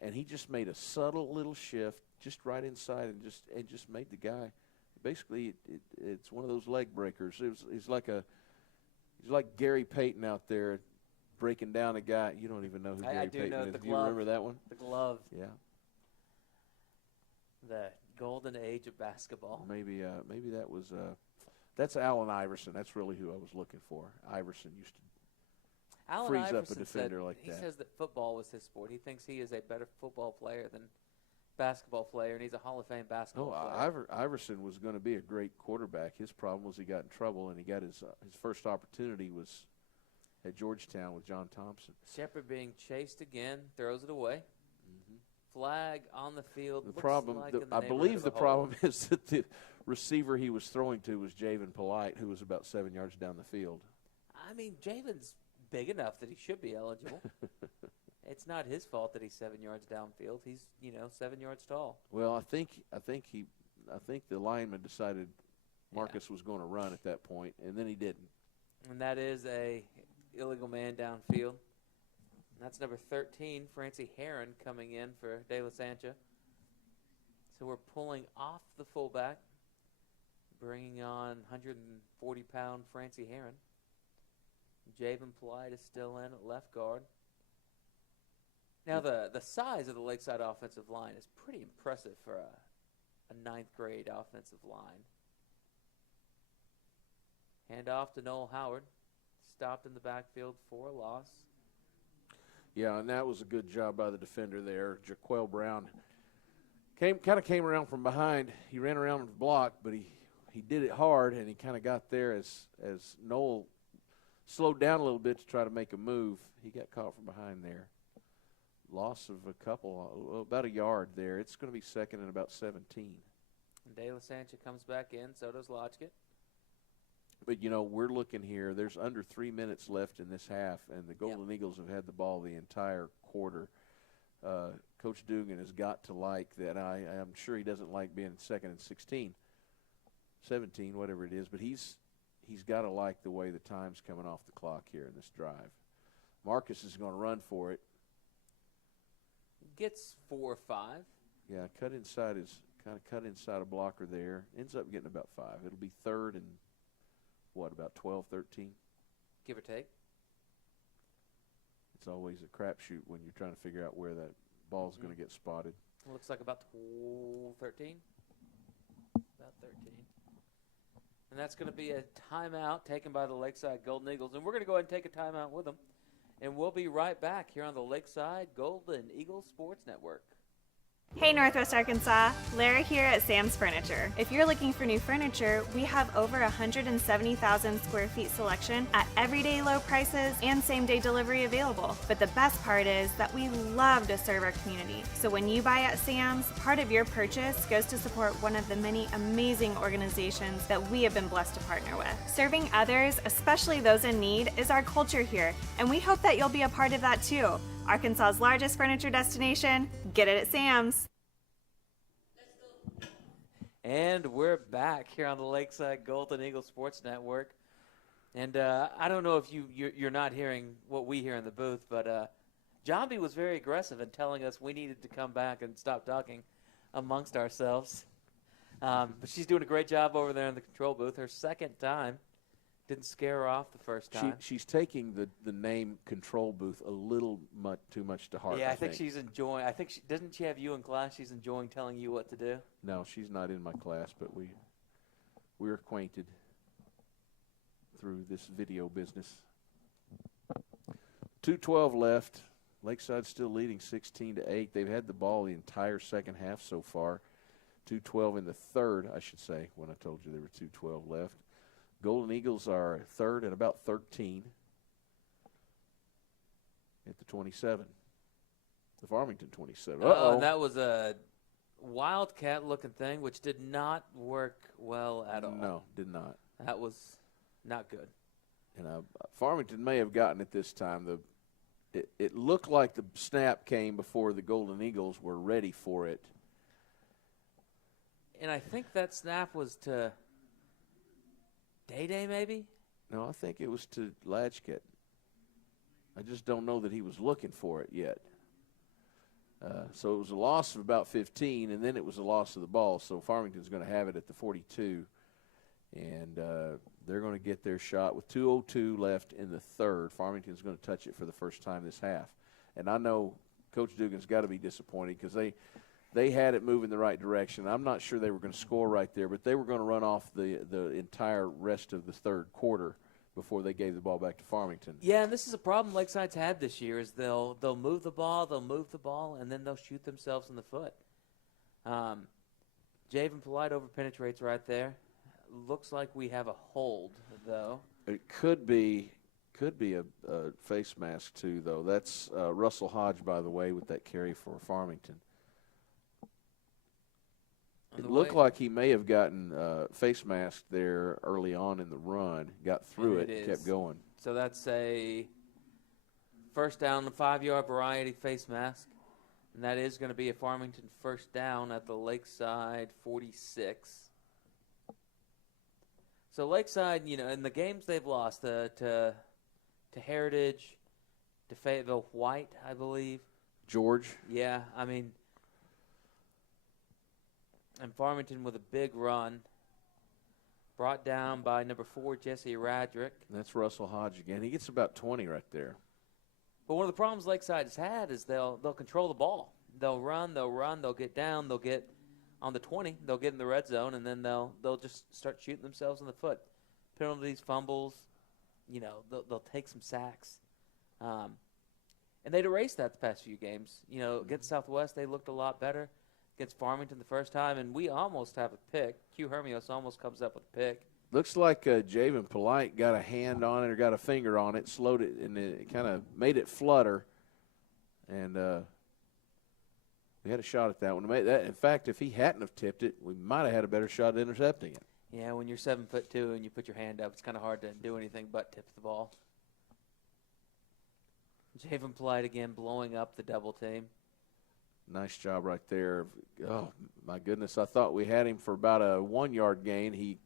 and he just made a subtle little shift just right inside and just made the guy. Basically, it's one of those leg breakers. He's like Gary Payton out there breaking down a guy. You don't even know who Gary Payton is. Do you remember that one? The glove. Yeah. The golden age of basketball. Maybe that was that's Allen Iverson. That's really who I was looking for. Iverson used to freeze up a defender like that. He says that football was his sport. He thinks he is a better football player than basketball player, and he's a Hall of Fame basketball player. Iverson was going to be a great quarterback. His problem was he got in trouble, and he got his first opportunity was at Georgetown with John Thompson. Shepard being chased again, throws it away. Flag on the field. The problem, I believe the problem is that the receiver he was throwing to was Javen Polite, who was about 7 yards down the field. I mean, Javen's big enough that he should be eligible. It's not his fault that he's 7 yards downfield. He's 7 yards tall. Well, I think the lineman decided Marcus was going to run at that point, and then he didn't. And that is a illegal man downfield. That's number 13, Francie Heron, coming in for De La Sancha. So we're pulling off the fullback, bringing on 140-pound Francie Heron. Javen Polite is still in at left guard. Now, the size of the Lakeside offensive line is pretty impressive for a ninth-grade offensive line. Hand off to Noel Howard. Stopped in the backfield for a loss. Yeah, and that was a good job by the defender there. Jaquel Brown came around from behind. He ran around the block, but he did it hard, and he kind of got there as Noel slowed down a little bit to try to make a move. He got caught from behind there. Loss of about a yard there. It's going to be second and about 17. And De La Sancha comes back in, so does Lotchgett. But, we're looking here. There's under 3 minutes left in this half, and the Golden Eagles have had the ball the entire quarter. Coach Dugan has got to like that. I'm sure he doesn't like being second and 16, 17, whatever it is, but he's got to like the way the time's coming off the clock here in this drive. Marcus is going to run for it. Gets 4 or 5. Yeah, cut inside a blocker there. Ends up getting about 5. It'll be third and about 12, 13? Give or take. it's always a crapshoot when you're trying to figure out where that ball's going to get spotted. Looks like about 13. About 13. And that's going to be a timeout taken by the Lakeside Golden Eagles. And we're going to go ahead and take a timeout with them. And we'll be right back here on the Lakeside Golden Eagles Sports Network. Hey Northwest Arkansas, Lara here at Sam's Furniture. If you're looking for new furniture, we have over 170,000 square feet selection at everyday low prices and same-day delivery available. But the best part is that we love to serve our community. So when you buy at Sam's, part of your purchase goes to support one of the many amazing organizations that we have been blessed to partner with. Serving others, especially those in need, is our culture here, and we hope that you'll be a part of that too. Arkansas's largest furniture destination, get it at Sam's. And we're back here on the Lakeside Golden Eagles Sports Network. And I don't know if you're not hearing what we hear in the booth, but John B. was very aggressive in telling us we needed to come back and stop talking amongst ourselves. But she's doing a great job over there in the control booth. Her second time. Didn't scare her off the first time. She's taking the name control booth a little too much to heart. Yeah, I think she's enjoying. Doesn't she have you in class? She's enjoying telling you what to do. No, she's not in my class, but we're acquainted through this video business. 2:12 left. Lakeside still leading 16-8. They've had the ball the entire second half so far. 2:12 in the third, I should say, when I told you there were 2:12 left. Golden Eagles are third at about 13 at the 27. The Farmington 27. Uh-oh. And that was a wildcat-looking thing, which did not work well at all. No, did not. That was not good. And Farmington may have gotten it this time. It looked like the snap came before the Golden Eagles were ready for it. And I think that snap was to Day-Day, maybe? No, I think it was to Latchkit. I just don't know that he was looking for it yet. So it was a loss of about 15, and then it was a loss of the ball. So Farmington's going to have it at the 42, and they're going to get their shot with 2:02 left in the third. Farmington's going to touch it for the first time this half. And I know Coach Dugan's got to be disappointed because they had it moving the right direction. I'm not sure they were going to score right there, but they were going to run off the entire rest of the third quarter before they gave the ball back to Farmington. Yeah, and this is a problem Lakeside's had this year is they'll move the ball, and then they'll shoot themselves in the foot. Javen Polite over-penetrates right there. Looks like we have a hold, though. It could be a face mask, too, though. That's Russell Hodge, by the way, with that carry for Farmington. It looked like he may have gotten face masked there early on in the run, got through it, kept going. So that's a first down, the 5-yard variety face mask. And that is going to be a Farmington first down at the Lakeside 46. So Lakeside, in the games they've lost to Heritage, to Fayetteville White, I believe. George. Yeah, I mean, and Farmington with a big run, brought down by number 4, Jesse Radrick. That's Russell Hodge again. He gets about 20 right there. But one of the problems Lakeside has had is they'll control the ball. They'll run, they'll get down, they'll get on the 20, they'll get in the red zone, and then they'll just start shooting themselves in the foot. Penalties, fumbles, they'll take some sacks. And they'd erased that the past few games. Against Southwest, they looked a lot better. Against Farmington the first time, and we almost have a pick. Q Hermios almost comes up with a pick. Looks like Javen Polite got a hand on it or got a finger on it, slowed it, and it kind of made it flutter. And we had a shot at that one. In fact, if he hadn't have tipped it, we might have had a better shot at intercepting it. Yeah, when you're 7'2" and you put your hand up, it's kind of hard to do anything but tip the ball. Javen Polite again blowing up the double team. Nice job right there. Oh, my goodness. I thought we had him for about a 1-yard gain. He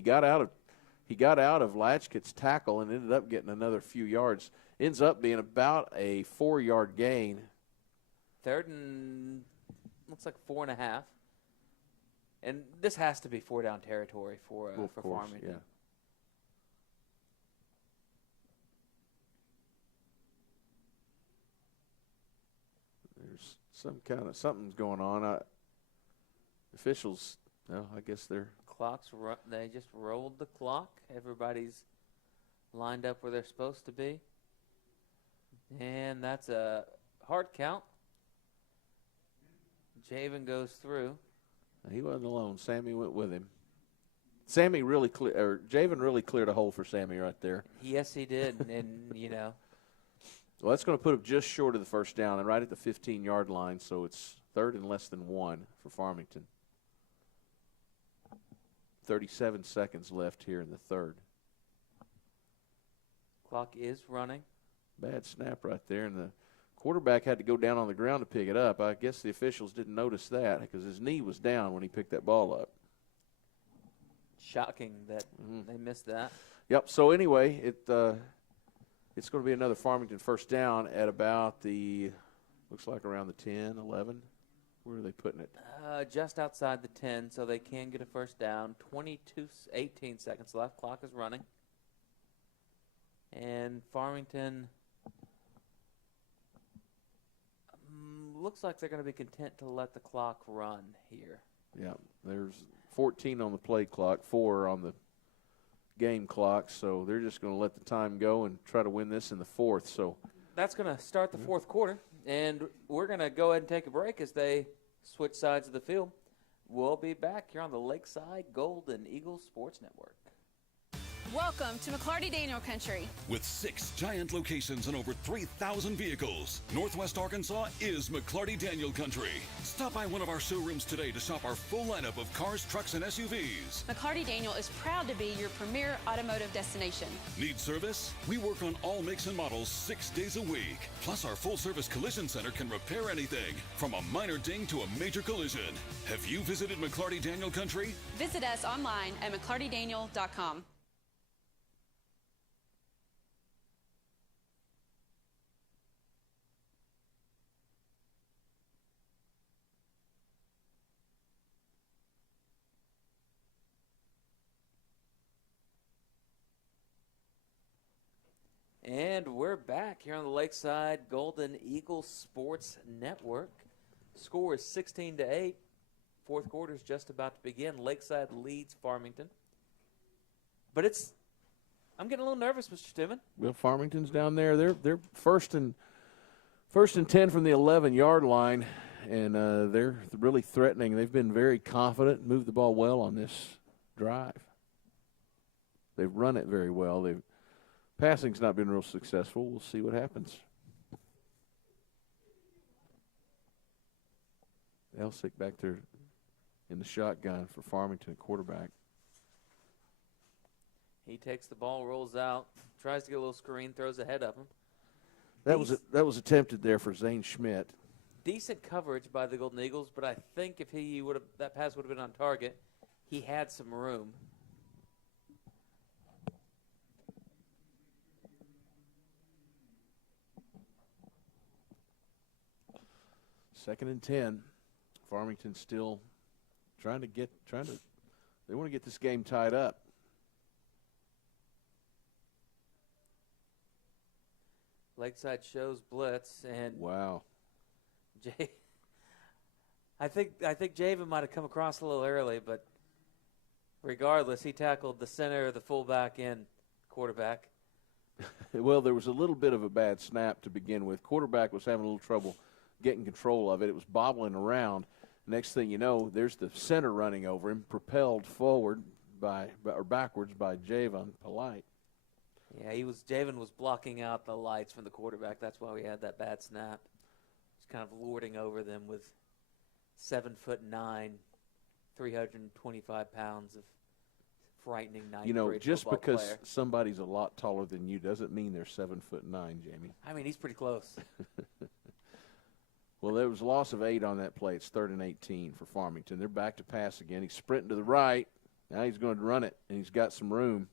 got out of Latchkit's tackle and ended up getting another few yards. Ends up being about a 4-yard gain. Third and looks like 4.5. And this has to be 4-down territory for Farmington. Yeah. There's something's going on. Officials, well, I guess they're They just rolled the clock. Everybody's lined up where they're supposed to be. And that's a hard count. Javen goes through. He wasn't alone. Sammy went with him. Javen really cleared a hole for Sammy right there. Yes, he did. And, Well, that's going to put him just short of the first down and right at the 15-yard line, so it's 3rd and less than 1 for Farmington. 37 seconds left here in the third. Clock is running. Bad snap right there, and the quarterback had to go down on the ground to pick it up. I guess the officials didn't notice that because his knee was down when he picked that ball up. Shocking that they missed that. Yep, so anyway, it's going to be another Farmington first down at about looks like around the 10, 11. Where are they putting it? Just outside the 10, so they can get a first down. 18 seconds left. Clock is running. And Farmington looks like they're going to be content to let the clock run here. Yeah, there's 14 on the play clock, 4 on the game clock, so they're just going to let the time go and try to win this in the fourth. So that's going to start the fourth quarter, and we're going to go ahead and take a break as they switch sides of the field. We'll be back here on the Lakeside Golden Eagles Sports Network. Welcome to McClarty Daniel Country. With 6 giant locations and over 3,000 vehicles, Northwest Arkansas is McClarty Daniel Country. Stop by one of our showrooms today to shop our full lineup of cars, trucks, and SUVs. McClarty Daniel is proud to be your premier automotive destination. Need service? We work on all makes and models 6 days a week. Plus, our full-service collision center can repair anything, from a minor ding to a major collision. Have you visited McClarty Daniel Country? Visit us online at McClartyDaniel.com. And we're back here on the Lakeside Golden Eagles Sports Network. Score is 16-8. Fourth quarter is just about to begin. Lakeside leads Farmington. But I'm getting a little nervous, Mr. Stimmen. Well, Farmington's down there. They're first and 10 from the 11-yard line, and they're really threatening. They've been very confident, moved the ball well on this drive. They've run it very well. Passing's not been real successful. We'll see what happens. Elsick back there in the shotgun for Farmington, quarterback. He takes the ball, rolls out, tries to get a little screen, throws ahead of him. That was attempted there for Zane Schmidt. Decent coverage by the Golden Eagles, but I think if that pass would have been on target, he had some room. Second and 10. Farmington still they want to get this game tied up. Lakeside shows blitz, and wow. I think Javen might have come across a little early, but regardless, he tackled the center, the fullback, and quarterback. Well, there was a little bit of a bad snap to begin with. Quarterback was having a little trouble getting control of it. It was bobbling around. Next thing you know, there's the center running over him, propelled forward backwards by Javon Polite. Yeah, Javen was blocking out the lights from the quarterback. That's why we had that bad snap. Just kind of lording over them with 7'9", 325 pounds of frightening ninth-grade just football because player. Somebody's a lot taller than you doesn't mean they're 7'9", Jamie. I mean, he's pretty close. Well, there was a loss of 8 on that play. It's 3rd and 18 for Farmington. They're back to pass again. He's sprinting to the right. Now he's going to run it, and he's got some room.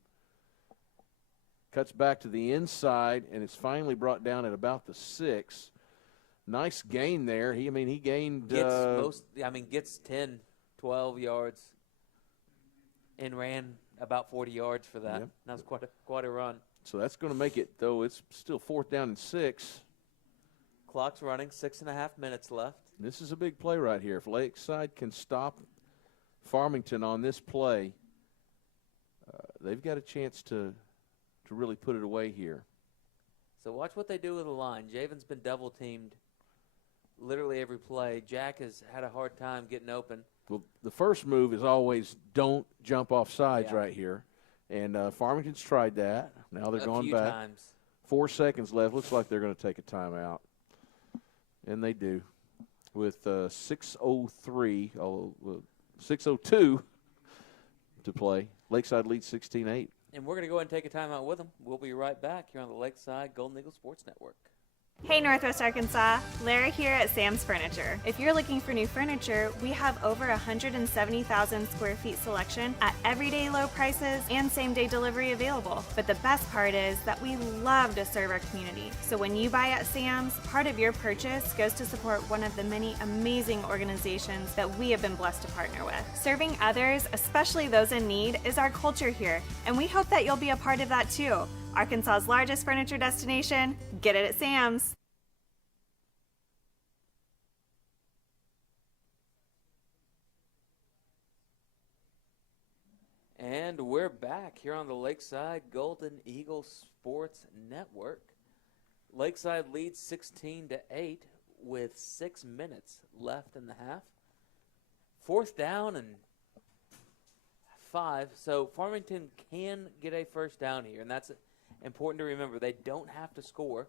Cuts back to the inside, and it's finally brought down at about the 6. Nice gain there. He gained. Gets 10, 12 yards, and ran about 40 yards for that. Yep. That was quite a run. So that's going to make it, though. It's still 4th down and 6. Clock's running, 6.5 minutes left. This is a big play right here. If Lakeside can stop Farmington on this play, they've got a chance to really put it away here. So watch what they do with the line. Javen's been double-teamed literally every play. Jack has had a hard time getting open. Well, the first move is always don't jump off sides right here. And Farmington's tried that. Now they're going back. Times. 4 seconds left. Looks like they're going to take a timeout. And they do. With 6:03, 6:02 to play. Lakeside leads 16-8. And we're going to go ahead and take a timeout with them. We'll be right back here on the Lakeside Golden Eagle Sports Network. Hey Northwest Arkansas, Lara here at Sam's Furniture. If you're looking for new furniture, we have over 170,000 square feet selection at everyday low prices and same-day delivery available. But the best part is that we love to serve our community. So when you buy at Sam's, part of your purchase goes to support one of the many amazing organizations that we have been blessed to partner with. Serving others, especially those in need, is our culture here, and we hope that you'll be a part of that too. Arkansas's largest furniture destination, get it at Sam's. And we're back here on the Lakeside Golden Eagle Sports Network. Lakeside leads 16-8 with 6 minutes left in the half. 4th down and 5. So Farmington can get a first down here, and that's important to remember. They don't have to score.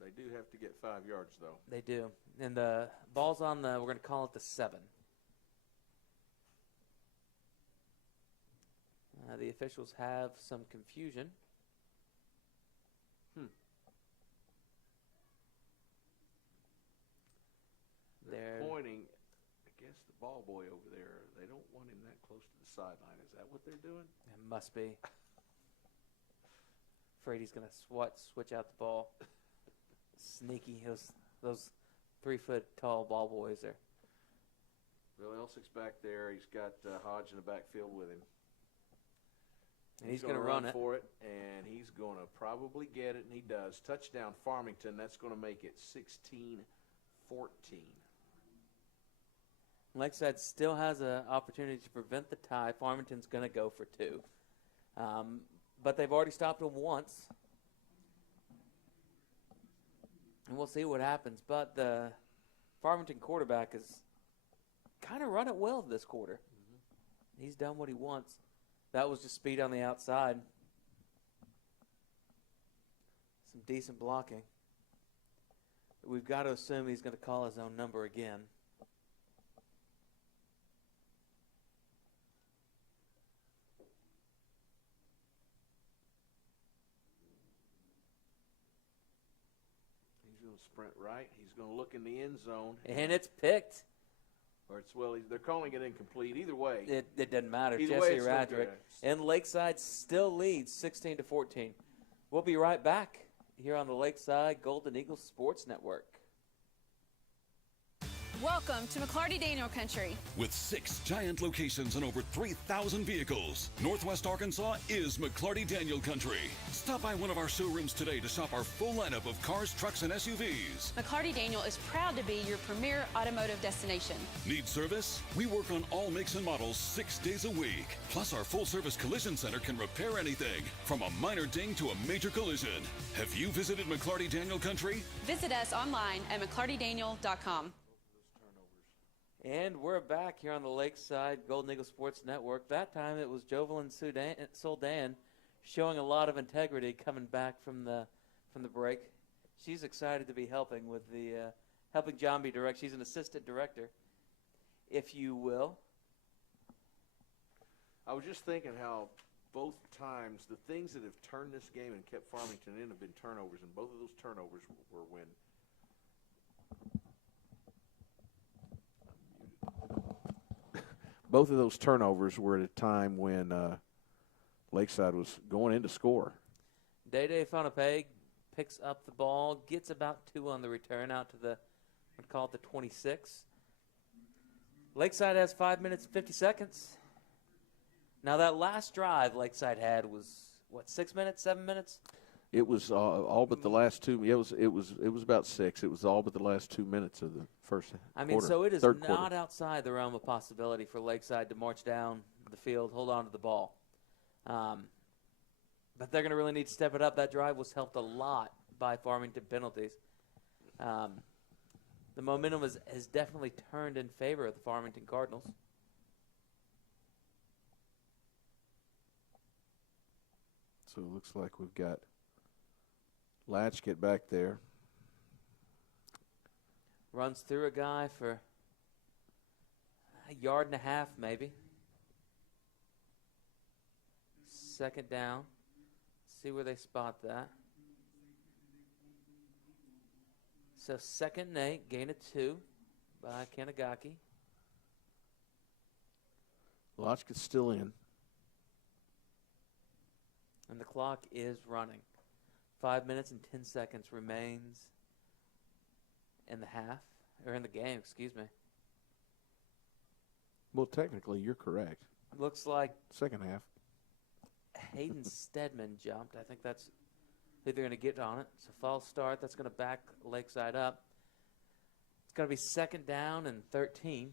They do have to get 5 yards, though. They do. And the ball's on the, we're going to call it the 7. The officials have some confusion. They're pointing, I guess, the ball boy over there. They don't want him that close to the sideline. Is that what they're doing? It must be. Afraid he's going to switch out the ball. Sneaky. Those 3-foot-tall ball boys there. Bill Elsic's back there. He's got Hodge in the backfield with him. And he's going to run it. For it, and he's going to probably get it, and he does. Touchdown Farmington. That's going to make it 16-14. Lakeside still has an opportunity to prevent the tie. Farmington's going to go for 2. But they've already stopped them once. And we'll see what happens. But the Farmington quarterback has kind of run it well this quarter. He's done what he wants. That was just speed on the outside. Some decent blocking. We've got to assume he's going to call his own number again. He's going to sprint right. He's going to look in the end zone. And it's picked. Or it's, well, they're calling it incomplete. Either way. It doesn't matter. Either Jesse way, it's Radrick. And Lakeside still leads 16-14. We'll be right back here on the Lakeside Golden Eagle Sports Network. Welcome to McClarty Daniel Country. With 6 giant locations and over 3,000 vehicles, Northwest Arkansas is McClarty Daniel Country. Stop by one of our showrooms today to shop our full lineup of cars, trucks, and SUVs. McClarty Daniel is proud to be your premier automotive destination. Need service? We work on all makes and models 6 days a week. Plus, our full-service collision center can repair anything, from a minor ding to a major collision. Have you visited McClarty Daniel Country? Visit us online at McClartyDaniel.com. And we're back here on the Lakeside Golden Eagle Sports Network. That time it was Jovelyn Soldan showing a lot of integrity coming back from the break. She's excited to be helping with the helping John be direct. She's an assistant director, if you will. I was just thinking how both times the things that have turned this game and kept Farmington in have been turnovers, and both of those turnovers were when both of those turnovers were at a time when Lakeside was going in to score. Day Fonapeg picks up the ball, gets about 2 on the return out to the, we'd call it the 26. Lakeside has 5 minutes and 50 seconds. Now that last drive Lakeside had was, what, 6 minutes, 7 minutes? It was all but the last 2. It was about 6. It was all but the last 2 minutes of the first quarter. So it is third not quarter. outside the realm of possibility for Lakeside to march down the field, hold on to the ball. But they're going to really need to step it up. That drive was helped a lot by Farmington penalties. The momentum has definitely turned in favor of the Farmington Cardinals. So it looks like we've got Latchkit back there. Runs through a guy for a yard and a half, maybe. Second down. See where they spot that. So 2nd and 8, gain of 2 by Kanagaki. Latchkit's still in. And the clock is running. 5 minutes and 10 seconds remains in the half, or in the game, excuse me. Well, technically, you're correct. Looks like second half. Hayden Stedman jumped. I think that's who they're going to get on it. It's a false start. That's going to back Lakeside up. It's going to be 2nd down and 13.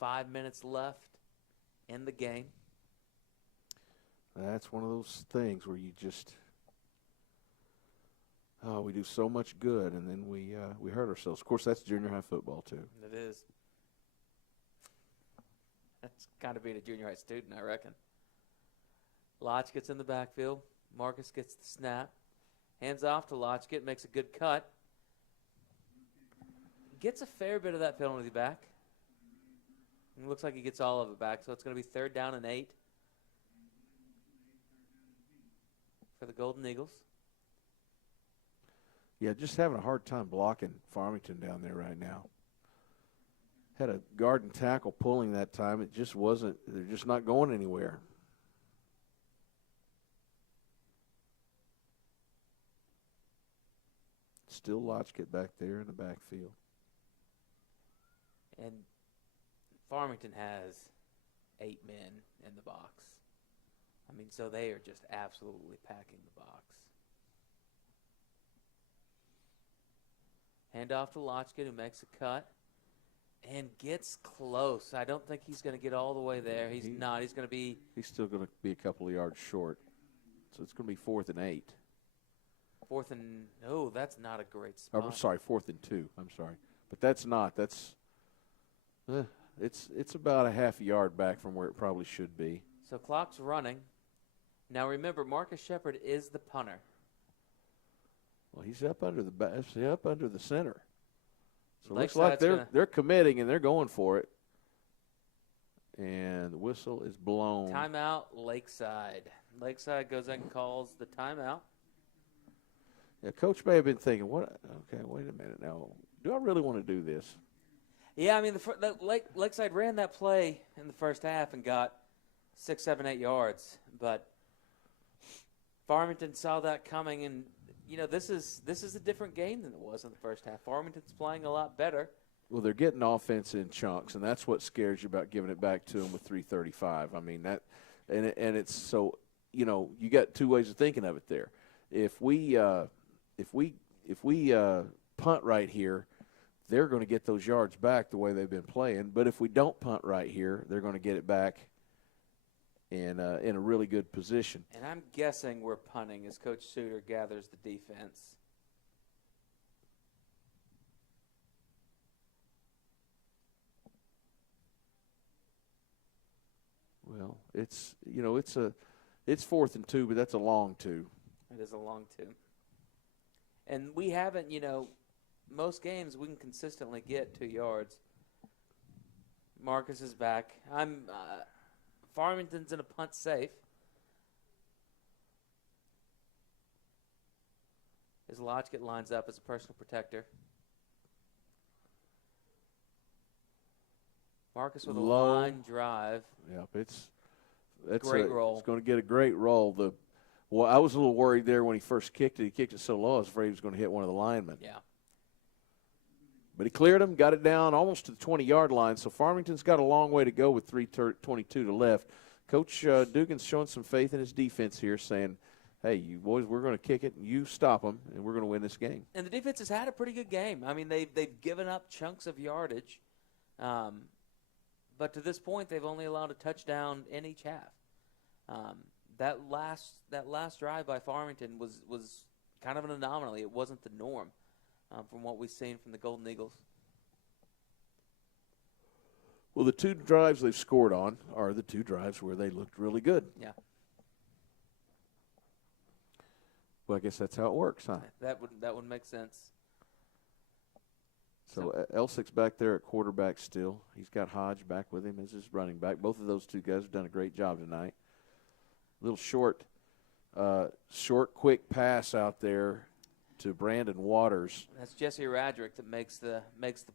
5 minutes left in the game. That's one of those things where you just, we do so much good, and then we hurt ourselves. Of course, that's junior high football, too. It is. That's kind of being a junior high student, I reckon. Lodge gets in the backfield. Marcus gets the snap. Hands off to Lodgkit, makes a good cut. Gets a fair bit of that penalty back. It looks like he gets all of it back, so it's going to be 3rd down and 8 for the Golden Eagles. Yeah, just having a hard time blocking Farmington down there right now. Had a guard and tackle pulling that time. It just wasn't, they're just not going anywhere. Still Lodgkit back there in the backfield. And Farmington has 8 men in the box. I mean, so they are just absolutely packing the box. Hand off to Lodgkit, who makes a cut and gets close. I don't think he's going to get all the way there. He's not. He's going to be. He's still going to be a couple of yards short. So it's going to be 4th and 8. 4th and, oh, that's not a great spot. I'm sorry, 4th and 2. I'm sorry. But that's not. That's, it's about a half a yard back from where it probably should be. So clock's running. Now remember, Marcus Shepard is the punter. Well, he's up under the center. So it looks Lakeside's like they're committing and they're going for it. And the whistle is blown. Timeout, Lakeside. Lakeside goes and calls the timeout. Yeah, Coach may have been thinking, "What? Okay, wait a minute now. Do I really want to do this?" Yeah, I mean, Lakeside ran that play in the first half and got 6, 7, 8 yards. But Farmington saw that coming, and you know this is a different game than it was in the first half. Farmington's playing a lot better. Well, they're getting offense in chunks, and that's what scares you about giving it back to them with 3:35. I mean that, and it's so you got two ways of thinking of it there. If we punt right here, they're going to get those yards back the way they've been playing. But if we don't punt right here, they're going to get it back in a really good position. And I'm guessing we're punting as Coach Suter gathers the defense. Well, it's 4th and 2, but that's a long 2. It is a long 2. And we haven't, most games we can consistently get 2 yards. Marcus is back. Farmington's in a punt safe. As Lodgkit lines up as a personal protector. Marcus with a line drive. Yep, that's great roll. It's going to get a great roll. Well, I was a little worried there when he first kicked it. He kicked it so low, I was afraid he was going to hit one of the linemen. Yeah. But he cleared him, got it down almost to the 20-yard line. So Farmington's got a long way to go with 3:22 to left. Coach Dugan's showing some faith in his defense here, saying, hey, you boys, we're going to kick it, and you stop them, and we're going to win this game. And the defense has had a pretty good game. I mean, they've given up chunks of yardage, but to this point, they've only allowed a touchdown in each half. That last drive by Farmington was kind of an anomaly. It wasn't the norm from what we've seen from the Golden Eagles. Well, the 2 drives they've scored on are the 2 drives where they looked really good. Yeah. Well, I guess that's how it works, huh? That would make sense. So Elsick's back there at quarterback still. He's got Hodge back with him as his running back. Both of those 2 guys have done a great job tonight. Little short, quick pass out there to Brandon Waters. That's Jesse Radrick that makes the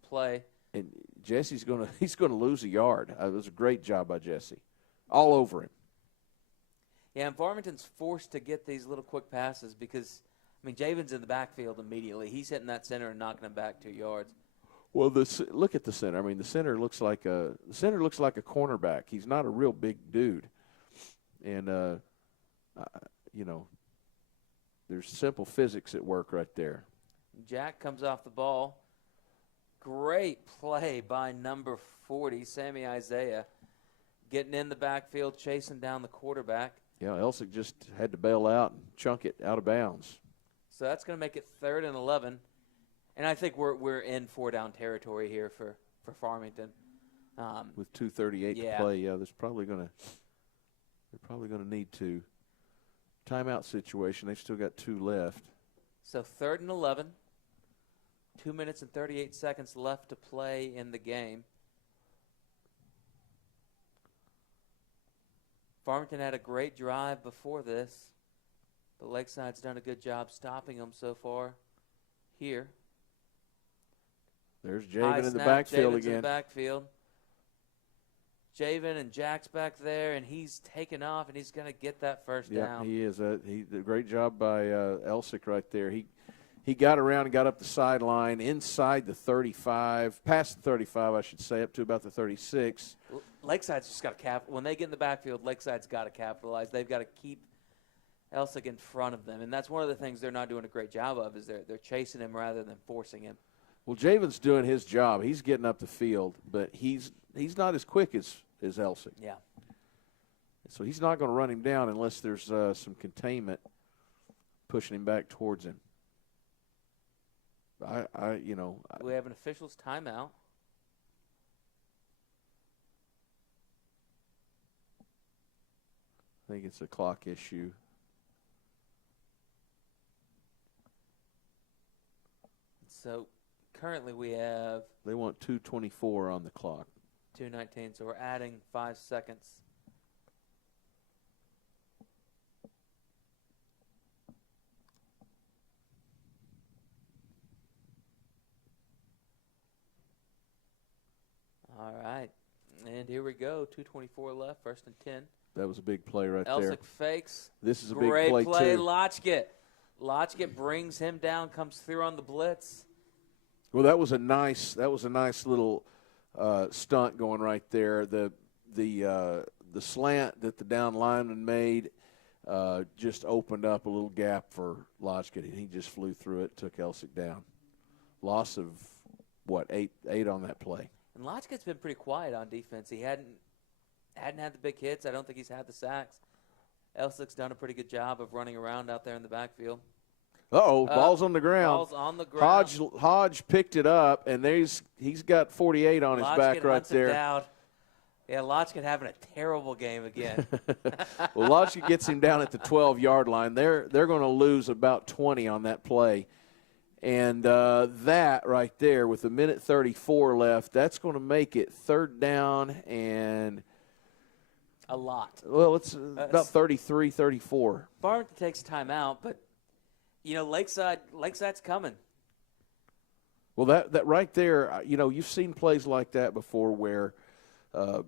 play. And Jesse's he's gonna lose a yard. It was a great job by Jesse, all over him. Yeah, and Farmington's forced to get these little quick passes because, I mean, Javen's in the backfield immediately. He's hitting that center and knocking him back 2 yards. Well, look at the center. I mean, the center looks like a cornerback. He's not a real big dude, and there's simple physics at work right there. Jack comes off the ball. Great play by number 40, Sammy Isaiah, getting in the backfield, chasing down the quarterback. Yeah, Elsick just had to bail out and chunk it out of bounds. So that's going to make it 3rd and 11. And I think we're in 4-down territory here for Farmington. With 2:38 to play, they're probably going to need to. Timeout situation. They've still got 2 left. So 3rd and 11. 2 minutes and 38 seconds left to play in the game. Farmington had a great drive before this, but Lakeside's done a good job stopping them so far here. There's Javen in the backfield Javen's again. In the backfield. Javen and Jack's back there, and he's taking off, and he's going to get that first down. Yeah, he is. He did a great job by Elsick right there. He got around and got up the sideline inside the 35, past the 35, I should say, up to about the 36. Lakeside's just got to when they get in the backfield, Lakeside's got to capitalize. They've got to keep Elsick in front of them, and that's one of the things they're not doing a great job of is they're chasing him rather than forcing him. Well, Javen's doing his job. He's getting up the field, but he's not as quick as Elsick. Yeah. So he's not going to run him down unless there's some containment pushing him back towards him. We have an official's timeout. I think it's a clock issue. So currently we have. They want 2:24 on the clock. 2:19, so we're adding 5 seconds. All right, and here we go. 2:24 left, 1st and 10. That was a big play right there. Elsick fakes. This is a great big play too. Lotchgett brings him down, comes through on the blitz. Well, that was a nice little stunt going right there. The slant that the down lineman made just opened up a little gap for Lotchgett, and he just flew through it, took Elsick down. Loss of eight on that play. And Lotchgett's been pretty quiet on defense. He hadn't had the big hits. I don't think he's had the sacks. Elsick's done a pretty good job of running around out there in the backfield. Ball's on the ground. Ball's on the ground. Hodge picked it up, and he's got 48 on his back right there. Down. Yeah, Lotchgett having a terrible game again. Well, Lotchgett gets him down at the 12-yard line. They're going to lose about 20 on that play. And that right there with 1:34 left, that's going to make it 3rd down and a lot. Well, it's about 33, 34. Farmington takes timeout, but Lakeside's coming. Well, that right there, you've seen plays like that before where a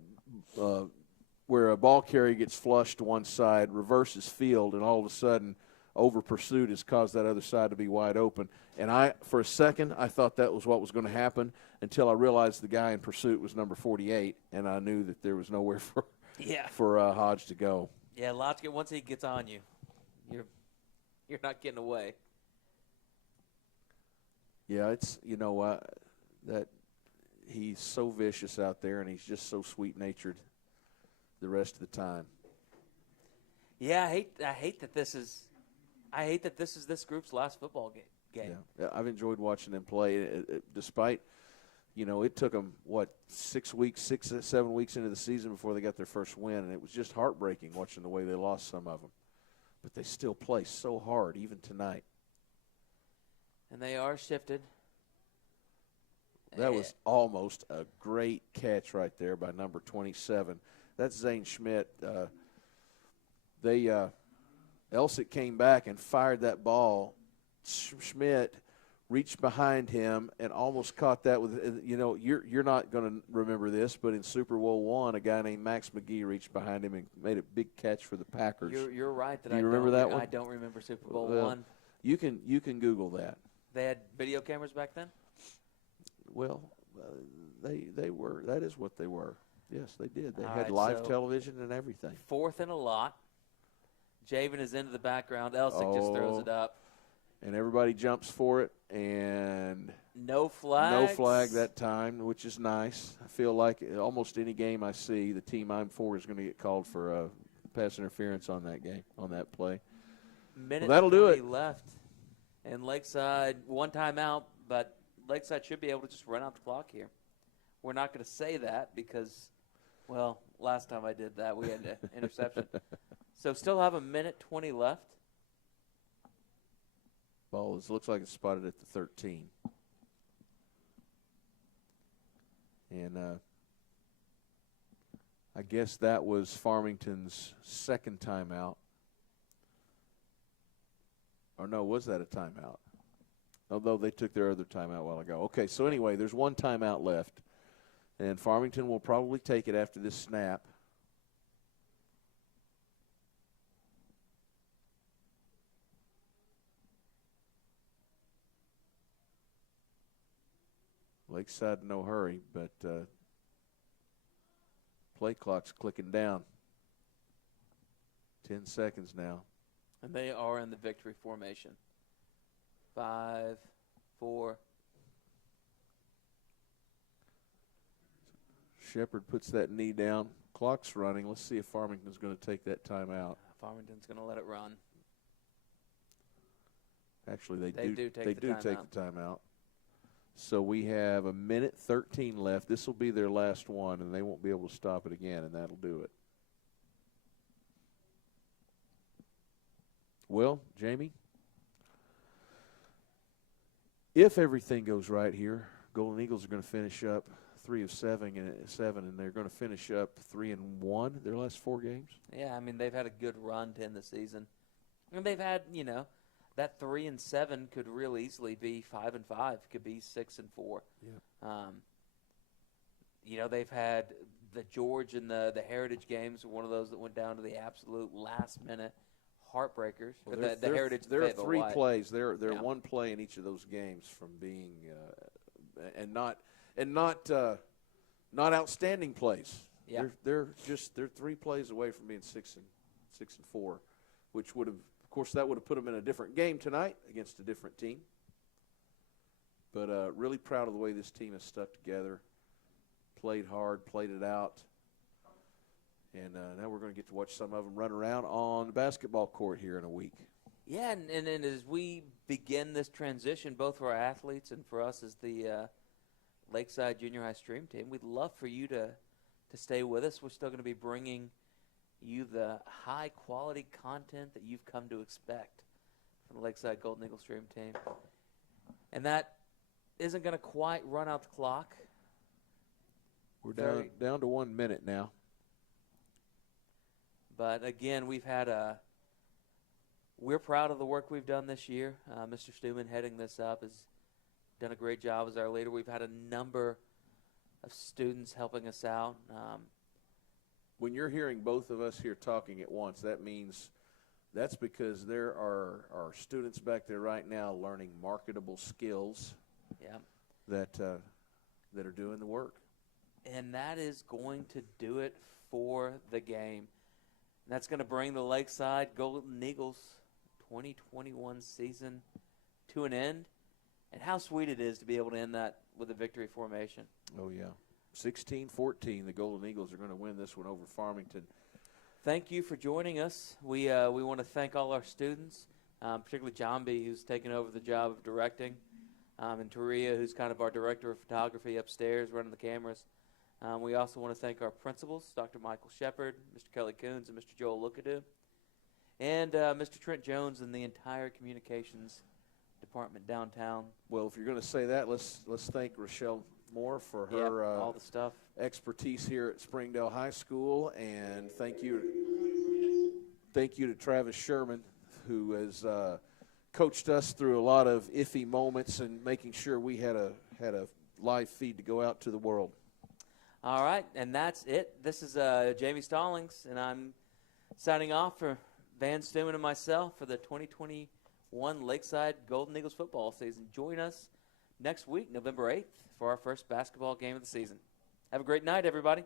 ball carrier gets flushed to one side, reverses field, and all of a sudden over pursuit has caused that other side to be wide open. And for a second, I thought that was what was going to happen until I realized the guy in pursuit was number 48, and I knew that there was nowhere for Hodge to go. Yeah, Lotchgett, once he gets on you, You're not getting away. Yeah, it's that he's so vicious out there, and he's just so sweet-natured the rest of the time. Yeah, I hate that this is this group's last football game. Yeah, I've enjoyed watching them play, despite, it took them, 7 weeks into the season before they got their first win, and it was just heartbreaking watching the way they lost some of them. But they still play so hard, even tonight. And they are shifted. That was almost a great catch right there by number 27. That's Zane Schmidt. Elsick came back and fired that ball. Schmidt reached behind him and almost caught that with, you're not going to remember this, but in Super Bowl I, a guy named Max McGee reached behind him and made a big catch for the Packers. You're right. Do you remember that one? I don't remember Super Bowl I. You can Google that. They had video cameras back then? Well, they were. That is what they were. Yes, they did. They All had right, live so television and everything. 4th and a lot. Javen is into the background. Elsick just throws it up. And everybody jumps for it, and no flags. No flag that time, which is nice. I feel like almost any game I see, the team I'm for is going to get called for pass interference on that game, on that play. Minute that'll do it. Left. And Lakeside, one timeout, but Lakeside should be able to just run out the clock here. We're not going to say that because, well, last time I did that, we had an interception. So still have a minute 20 left. Ball looks like it's spotted at the 13. And I guess that was Farmington's second timeout. Or no, was that a timeout? Although they took their other timeout a while ago. Okay, so anyway, there's one timeout left. And Farmington will probably take it after this snap. Lakeside in no hurry, but play clock's clicking down. 10 seconds now. And they are in the victory formation. 5, 4. Shepard puts that knee down. Clock's running. Let's see if Farmington's going to take that time out. Farmington's going to let it run. Actually, they do take the timeout. So we have a minute 13 left. This will be their last one, and they won't be able to stop it again, and that'll do it. Well, Jamie, if everything goes right here, Golden Eagles are going to finish up 3 of 7, and they're going to finish up 3-1 their last 4 games. Yeah, I mean they've had a good run to end the season, and they've had that 3-7 could real easily be 5-5, could be 6-4. Yeah. They've had the George and the Heritage games, one of those that went down to the absolute last minute heartbreakers. Well, the Heritage. There are 3 plays. They're Yeah. one play in each of those games from being not outstanding plays. Yeah. They're 3 plays away from being 6-4, which would have. Of course, that would have put them in a different game tonight against a different team. But really proud of the way this team has stuck together, played hard, played it out. And now we're going to get to watch some of them run around on the basketball court here in a week. Yeah, and as we begin this transition, both for our athletes and for us as the Lakeside Junior High Stream Team, we'd love for you to stay with us. We're still going to be bringing you the high-quality content that you've come to expect from the Lakeside Golden Eagle Stream Team. And that isn't going to quite run out the clock. We're down to 1 minute now. But, again, we're proud of the work we've done this year. Mr. Stuman heading this up has done a great job as our leader. We've had a number of students helping us out. When you're hearing both of us here talking at once, that means that's because there are students back there right now learning marketable skills. Yeah. That are doing the work. And that is going to do it for the game. And that's going to bring the Lakeside Golden Eagles 2021 season to an end. And how sweet it is to be able to end that with a victory formation. Oh, yeah. 16-14, the Golden Eagles are going to win this one over Farmington. Thank you for joining us. We want to thank all our students, particularly John B., who's taken over the job of directing, and Taria, who's kind of our director of photography upstairs, running the cameras. We also want to thank our principals, Dr. Michael Shepard, Mr. Kelly Coons, and Mr. Joel Lookadoo, and Mr. Trent Jones and the entire communications department downtown. Well, if you're going to say that, let's thank Rochelle Moore for her all the stuff, expertise here at Springdale High School, and thank you to Travis Sherman, who has coached us through a lot of iffy moments and making sure we had a live feed to go out to the world. All right, and that's it. This is Jamie Stallings, and I'm signing off for Van Stuman and myself for the 2021 Lakeside Golden Eagles football season. Join us next week, November 8th, for our first basketball game of the season. Have a great night, everybody.